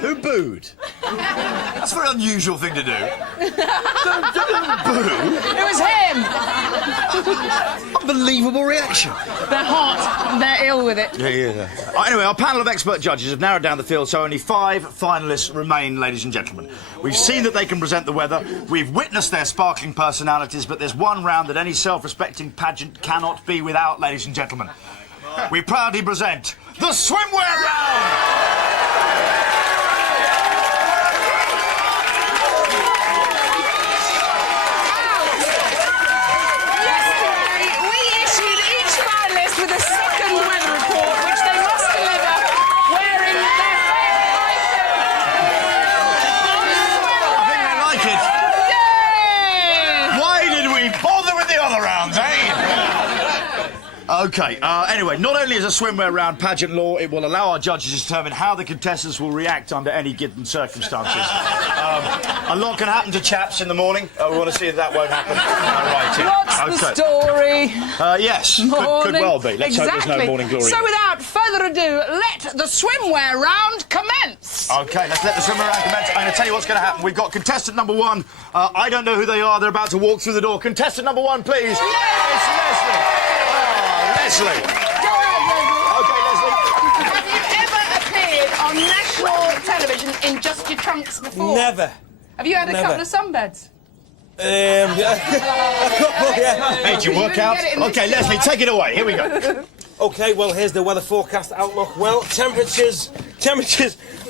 Who booed? That's a very unusual thing to do. Don't boo. It was him! Unbelievable reaction. They're hot. They're ill with it. Yeah. Anyway, our panel of expert judges have narrowed down the field, so only 5 finalists remain, ladies and gentlemen. We've seen that they can present the weather, we've witnessed their sparkling personalities, but there's one round that any self-respecting pageant cannot be without, ladies and gentlemen. We proudly present the swimwear round! OK, anyway, not only is a swimwear round pageant law, it will allow our judges to determine how the contestants will react under any given circumstances. A lot can happen to chaps in the morning. We want to see if that won't happen. What's the story? Yes, could well be. Let's hope there's no morning glory. So without further ado, let the swimwear round commence. OK, let's let the swimwear round commence. I'm going to tell you what's going to happen. We've got contestant number 1. I don't know who they are. They're about to walk through the door. Contestant number 1, please. It's Leslie. Leslie. Go ahead, Leslie. Have you ever appeared on national television in just your trunks before? Never. Have you had a couple of sunbeds? A couple, yeah. Made you work out? OK, Leslie, take it away. Here we go. OK, well, here's the weather forecast outlook. Well, temperatures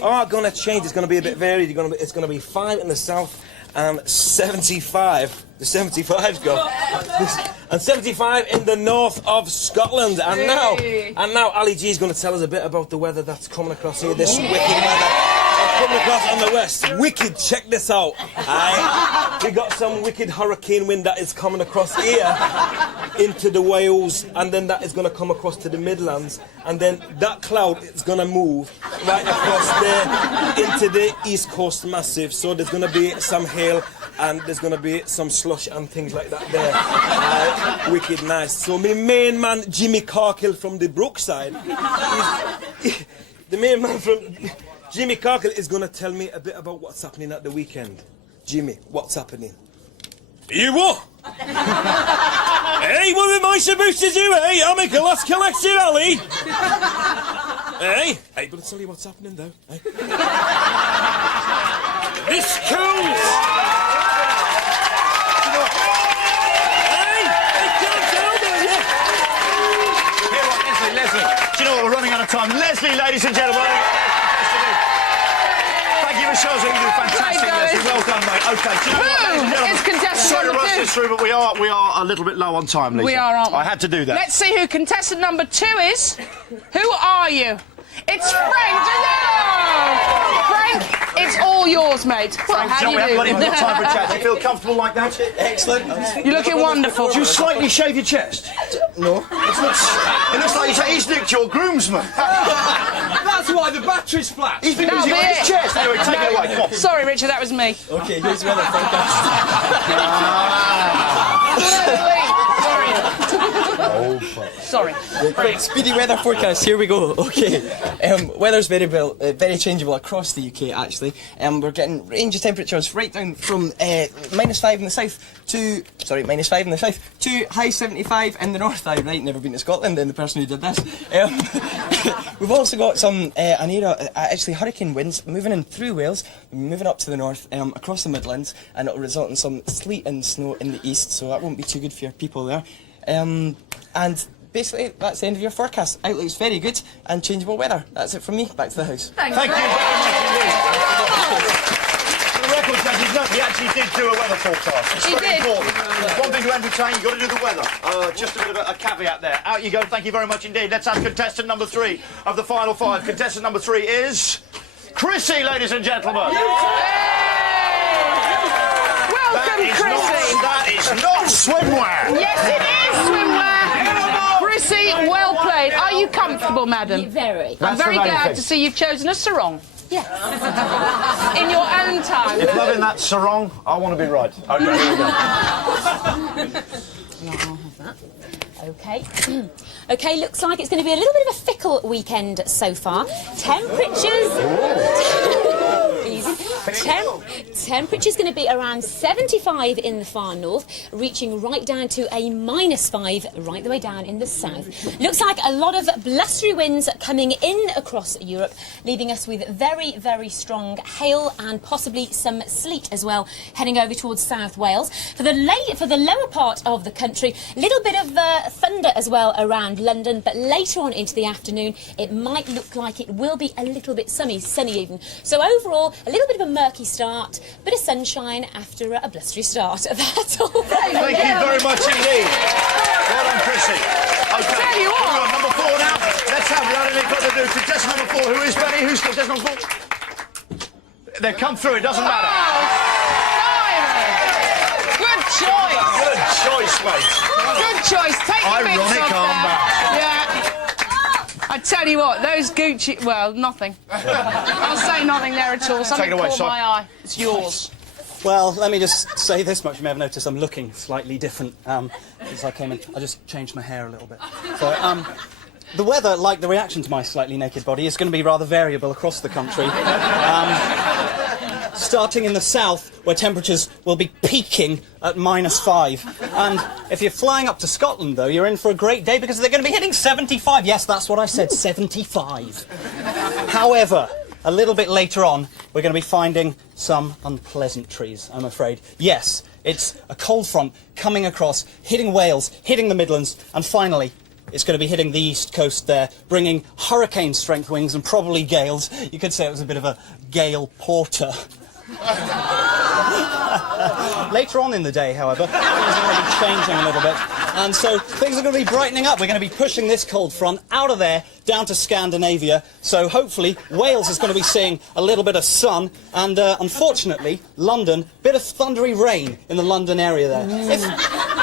are going to change. It's going to be a bit varied. It's going to be 5 in the south and 75. The 75's gone. And 75 in the north of Scotland. And now Ali G is going to tell us a bit about the weather that's coming across here. This wicked weather coming across on the west. Wicked, check this out. We got some wicked hurricane wind that is coming across here into the Wales, and then that is going to come across to the Midlands, and then that cloud is going to move right across there into the East Coast Massive. So there's going to be some hail, and there's going to be some slush and things like that there. Wicked nice. So my main man, Jimmy Cargill from the Brookside, the main man from Jimmy Cargill is going to tell me a bit about what's happening at the weekend. Jimmy, what's happening? You what? Hey, what am I supposed to do, eh? I'll make a last collective, Ali. Hey, but I'll tell you what's happening, though. Eh? This cools! Leslie, do you know what? We're running out of time. Leslie, ladies and gentlemen. Thank you for showing us what you do. Fantastic, Leslie. Well done, mate. OK, do you know what, ladies and gentlemen? It's contestant Sorry to number rush 2. this through, but we are a little bit low on time, Lisa. We are, aren't we? I had to do that. Let's see who contestant number 2 is. Who are you? It's Frank. Frank, it's all yours, mate. Well, how do you do? We haven't got time for a chat. Do you feel comfortable like that? Excellent. You're looking wonderful. Do you slightly shave your chest? No. It looks like he's nicked your groomsman. That's why the battery's flat. He's been using it on his chest. Anyway, take it away. Come on. Sorry, Richard, that was me. OK, here's the weather forecast. Sorry. Quick, speedy weather forecast. Here we go. OK. Weather's very changeable across the UK, actually. We're getting range of temperatures right down from -5 in the south to... Sorry, -5 in the south to high 75 in the north. I've never been to Scotland, and the person who did this. We've also got some an area, actually hurricane winds moving in through Wales, moving up to the north, across the Midlands, and it'll result in some sleet and snow in the east, so that won't be too good for your people there. And basically, that's the end of your forecast. Outlook's very good and changeable weather. That's it from me. Back to the house. Thank you very much indeed. For the record, judges, look, he actually did do a weather forecast. It's very important. One thing to entertain, you've got to do the weather. Just a bit of a caveat there. Out you go. Thank you very much indeed. Let's have contestant number 3 of the final 5. Contestant number 3 is Chrissy, ladies and gentlemen. Welcome, Chrissy. That is not swimwear. Yes, it is swimwear. Chrissy, well played. Are you comfortable, madam? Very. I'm very glad to see you've chosen a sarong. Yes. In your own time. If loving that sarong, I want to be right. Okay, here we go. I'll have that. Okay. Okay, looks like it's going to be a little bit of a fickle weekend so far. Temperatures... Easy. Temperature's going to be around 75 in the far north, reaching right down to a -5 right the way down in the south. Looks like a lot of blustery winds coming in across Europe, leaving us with very, very strong hail and possibly some sleet as well, heading over towards South Wales. For the lower part of the country, a little bit of thunder as well around London, but later on into the afternoon, it might look like it will be a little bit sunny even. So overall, a little bit of a murky start, bit of sunshine after a blustery start. That's all. Thank you very much indeed. Well done, Chrissy. Okay, Tell you what. we're on number 4 now. Let's have without any further ado. Contestant number 4, who is Benny? Who's contestant number 4? They've come through, it doesn't matter. Good choice. Good choice, mate. Good choice. Take the bits Ironic off arm there. back. Yeah. I tell you what, those Gucci... Well, nothing. I'll say nothing there at all. Something Take it away, caught Si. my eye. It's yours. Well, let me just say this much. You may have noticed I'm looking slightly different since I came in. I just changed my hair a little bit. So, the weather, like the reaction to my slightly naked body, is going to be rather variable across the country. Starting in the south, where temperatures will be peaking at -5. And if you're flying up to Scotland, though, you're in for a great day because they're going to be hitting 75. Yes, that's what I said, 75. However, a little bit later on, we're going to be finding some unpleasantries, I'm afraid. Yes, it's a cold front coming across, hitting Wales, hitting the Midlands, and finally, it's going to be hitting the east coast there, bringing hurricane-strength winds and probably gales. You could say it was a bit of a gale porter. Later on in the day, however, things are going to be changing a little bit. And so things are going to be brightening up. We're going to be pushing this cold front out of there, down to Scandinavia. So hopefully Wales is going to be seeing a little bit of sun. And unfortunately, London, bit of thundery rain in the London area there.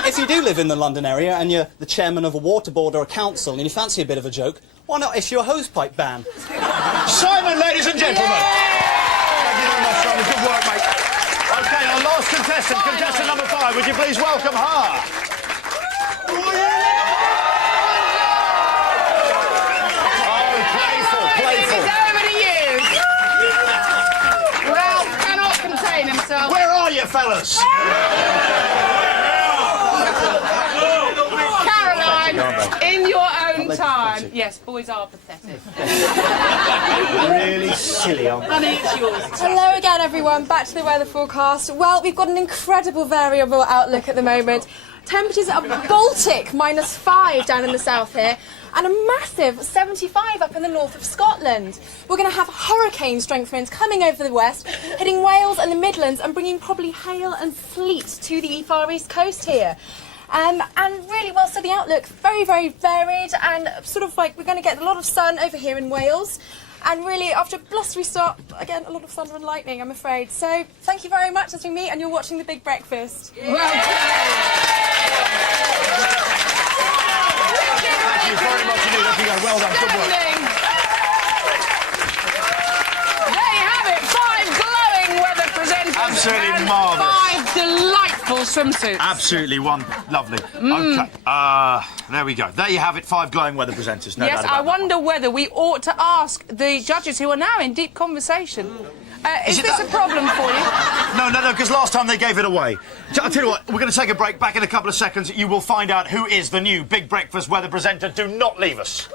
If you do live in the London area and you're the chairman of a water board or a council and you fancy a bit of a joke, why not issue a hosepipe ban? Simon, ladies and gentlemen. Thank you very much, Simon. Good work, mate. Okay, our last contestant, contestant number 5. Would you please welcome her? Playful. He's over to you. Well, cannot contain himself. Where are you, fellas? Caroline, in your own time. Yes, boys are pathetic. Really silly, aren't they? Honey, it's yours. Hello again, everyone. Back to the weather forecast. Well, we've got an incredible variable outlook at the moment. Temperatures are Baltic, -5 down in the south here, and a massive 75 up in the north of Scotland. We're going to have hurricane-strength winds coming over the west, hitting Wales and the Midlands and bringing probably hail and sleet to the far east coast here. And really, well, so the outlook, very, very varied, and sort of like we're going to get a lot of sun over here in Wales. And really, after a blustery start, again, a lot of thunder and lightning, I'm afraid. So, thank you very much as we meet, and you're watching The Big Breakfast. Well Thank you very much indeed. Off you go. Well done. Good work. There you have it, 5 glowing weather presenters. Absolutely and marvellous. 5 delightful swimsuits. Absolutely lovely. Okay, there we go. There you have it, 5 glowing weather presenters. No Yes, doubt about I wonder whether we ought to ask the judges who are now in deep conversation. Is this a problem for you? No, because last time they gave it away. I'll tell you what, we're going to take a break. Back in a couple of seconds, you will find out who is the new Big Breakfast weather presenter. Do not leave us.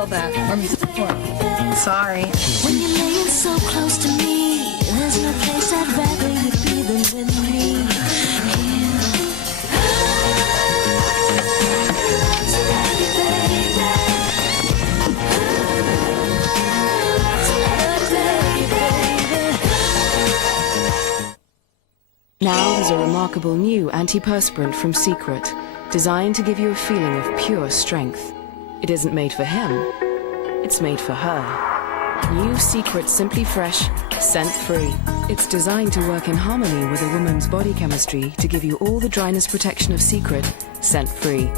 hell there. Sorry. When you're laying so close to me, there's no place I'd rather you be than with me. Now there's a remarkable new antiperspirant from Secret, designed to give you a feeling of pure strength. It isn't made for him, it's made for her. New Secret Simply Fresh, scent-free. It's designed to work in harmony with a woman's body chemistry to give you all the dryness protection of Secret, scent-free.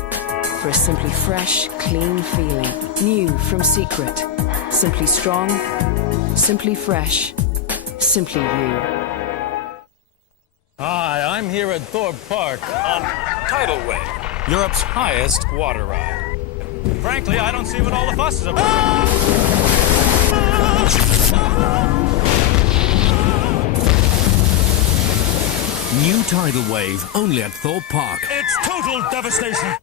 For a simply fresh, clean feeling. New from Secret. Simply strong, simply fresh, simply you. Hi, I'm here at Thorpe Park on Tidal Wave, Europe's highest water ride. Frankly, I don't see what all the fuss is about. New Tidal Wave, only at Thorpe Park. It's total devastation.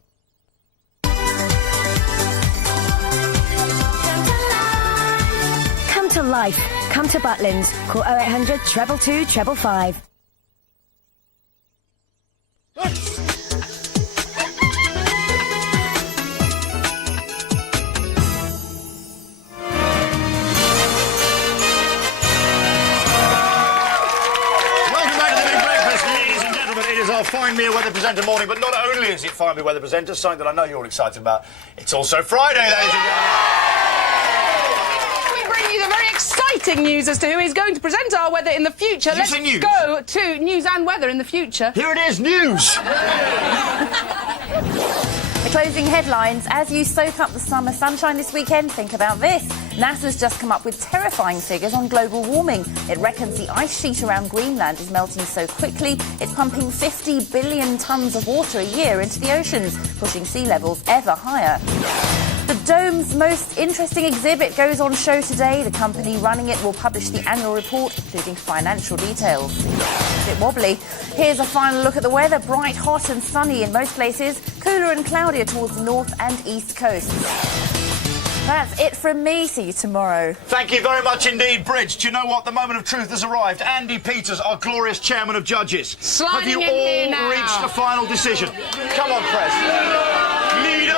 Come to life. Come to Butlins. Call 0800 222 555. Find Me a Weather Presenter morning, but not only is it Find Me a Weather Presenter, something that I know you're all excited about, it's also Friday, ladies and gentlemen. We bring you the very exciting news as to who is going to present our weather in the future. Did you say news? Go to news and weather in the future. Here it is, news! The closing headlines. As you soak up the summer sunshine this weekend, think about this. NASA's just come up with terrifying figures on global warming. It reckons the ice sheet around Greenland is melting so quickly it's pumping 50 billion tonnes of water a year into the oceans, pushing sea levels ever higher. The Dome's most interesting exhibit goes on show today. The company running it will publish the annual report, including financial details. A bit wobbly. Here's a final look at the weather. Bright, hot and sunny in most places. Cooler and cloudier towards the north and east coasts. That's it from me. See you tomorrow. Thank you very much indeed, Bridge. Do you know what? The moment of truth has arrived. Andy Peters, our glorious chairman of judges. Have you all reached a final decision? Come on, press. Leader!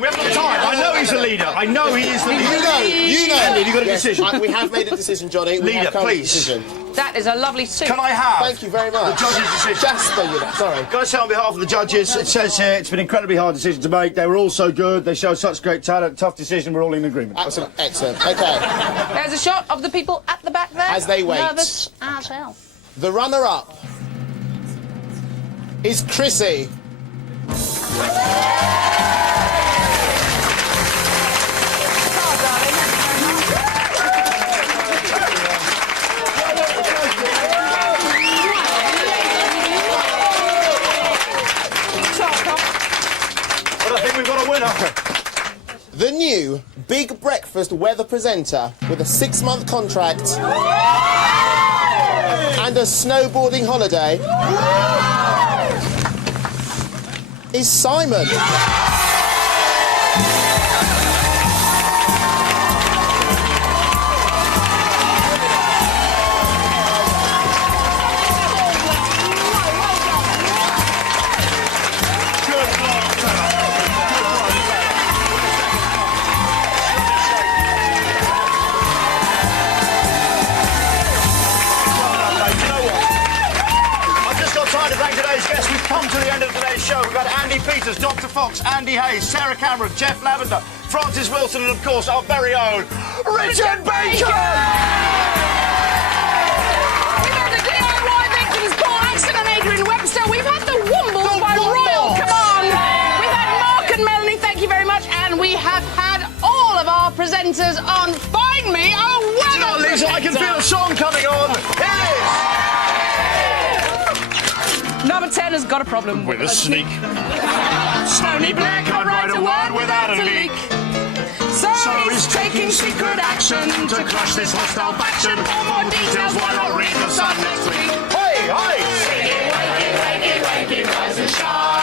We haven't got time. I know he's a leader. I know he is the leader. You know. Andy, have you got a decision? We have made a decision, Johnny. Leader, please. That is a lovely suit. Can I have? Thank you very much. The judges' decision. Jasper, sorry. Can I say on behalf of the judges, it says here it's been an incredibly hard decision to make. They were all so good. They showed such great talent. Tough decision. We're all in agreement. Excellent. Okay. There's a shot of the people at the back there. As they wait. Nervous as hell. The runner-up is Chrissy. But I think we've got a winner. The new Big Breakfast weather presenter with a 6-month contract and a snowboarding holiday is Simon. Come to the end of today's show. We've had Andy Peters, Dr. Fox, Andy Hayes, Sarah Cameron, Jeff Lavender, Francis Wilson, and of course our very own Richard Bacon! We've had the DIY victims, Paul Axton and Adrian Webster. We've had the Wombles by Royal Command. We've had Mark and Melanie, thank you very much. And we have had all of our presenters on Find Me a Weather Lisa, I can feel a song coming on. Here it is. Number 10 has got a problem with a sneak. Stony Blair can't write a word without a leak. So he's taking secret action to crush this hostile faction. For more details, why not read The Sun next week? Hey, hey! Wakey, wakey, wakey, wakey, rise and shine.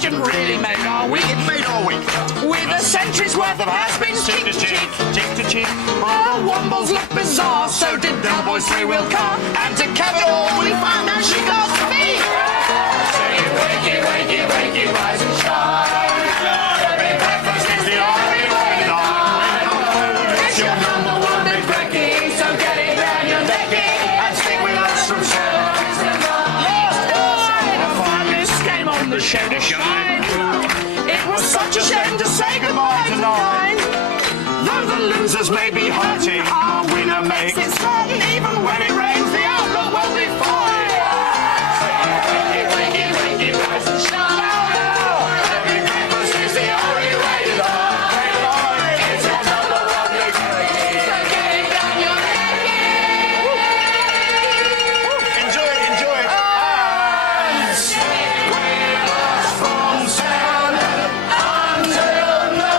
Sergeant really made our week. It made our week. With a century's worth of has-beens cheek to cheek. Cheek to cheek. Our wombles look bizarre, so did Del Boy's three-wheel car. And to cap it all, we found out she got me. Saying wakey, wakey, wakey, rise and shine. Every breakfast is the only way to die. It's your number one big brekkie, so get it round your necky and stick with us from sunrise to last night. I finally came on the show to shine. It was such a shame to say goodbye tonight. Though the losers may be hurting, our winner makes it certain. Even when it rains, the outlook will be fine. Wakey, wakey, wakey, rise and shine. Every breakfast is the only way to die. It's your number one big brekkie, so get it down your necky. Enjoy it, enjoy it. And stick with us from 7 until 9.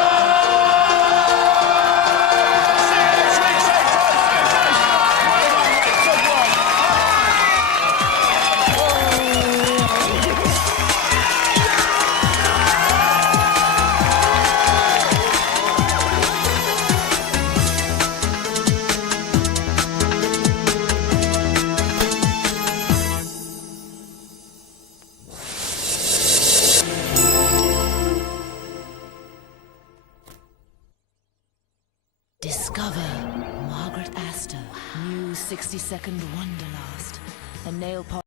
Discover Margaret Astor, new 60-second Wonderlast, a nail polish.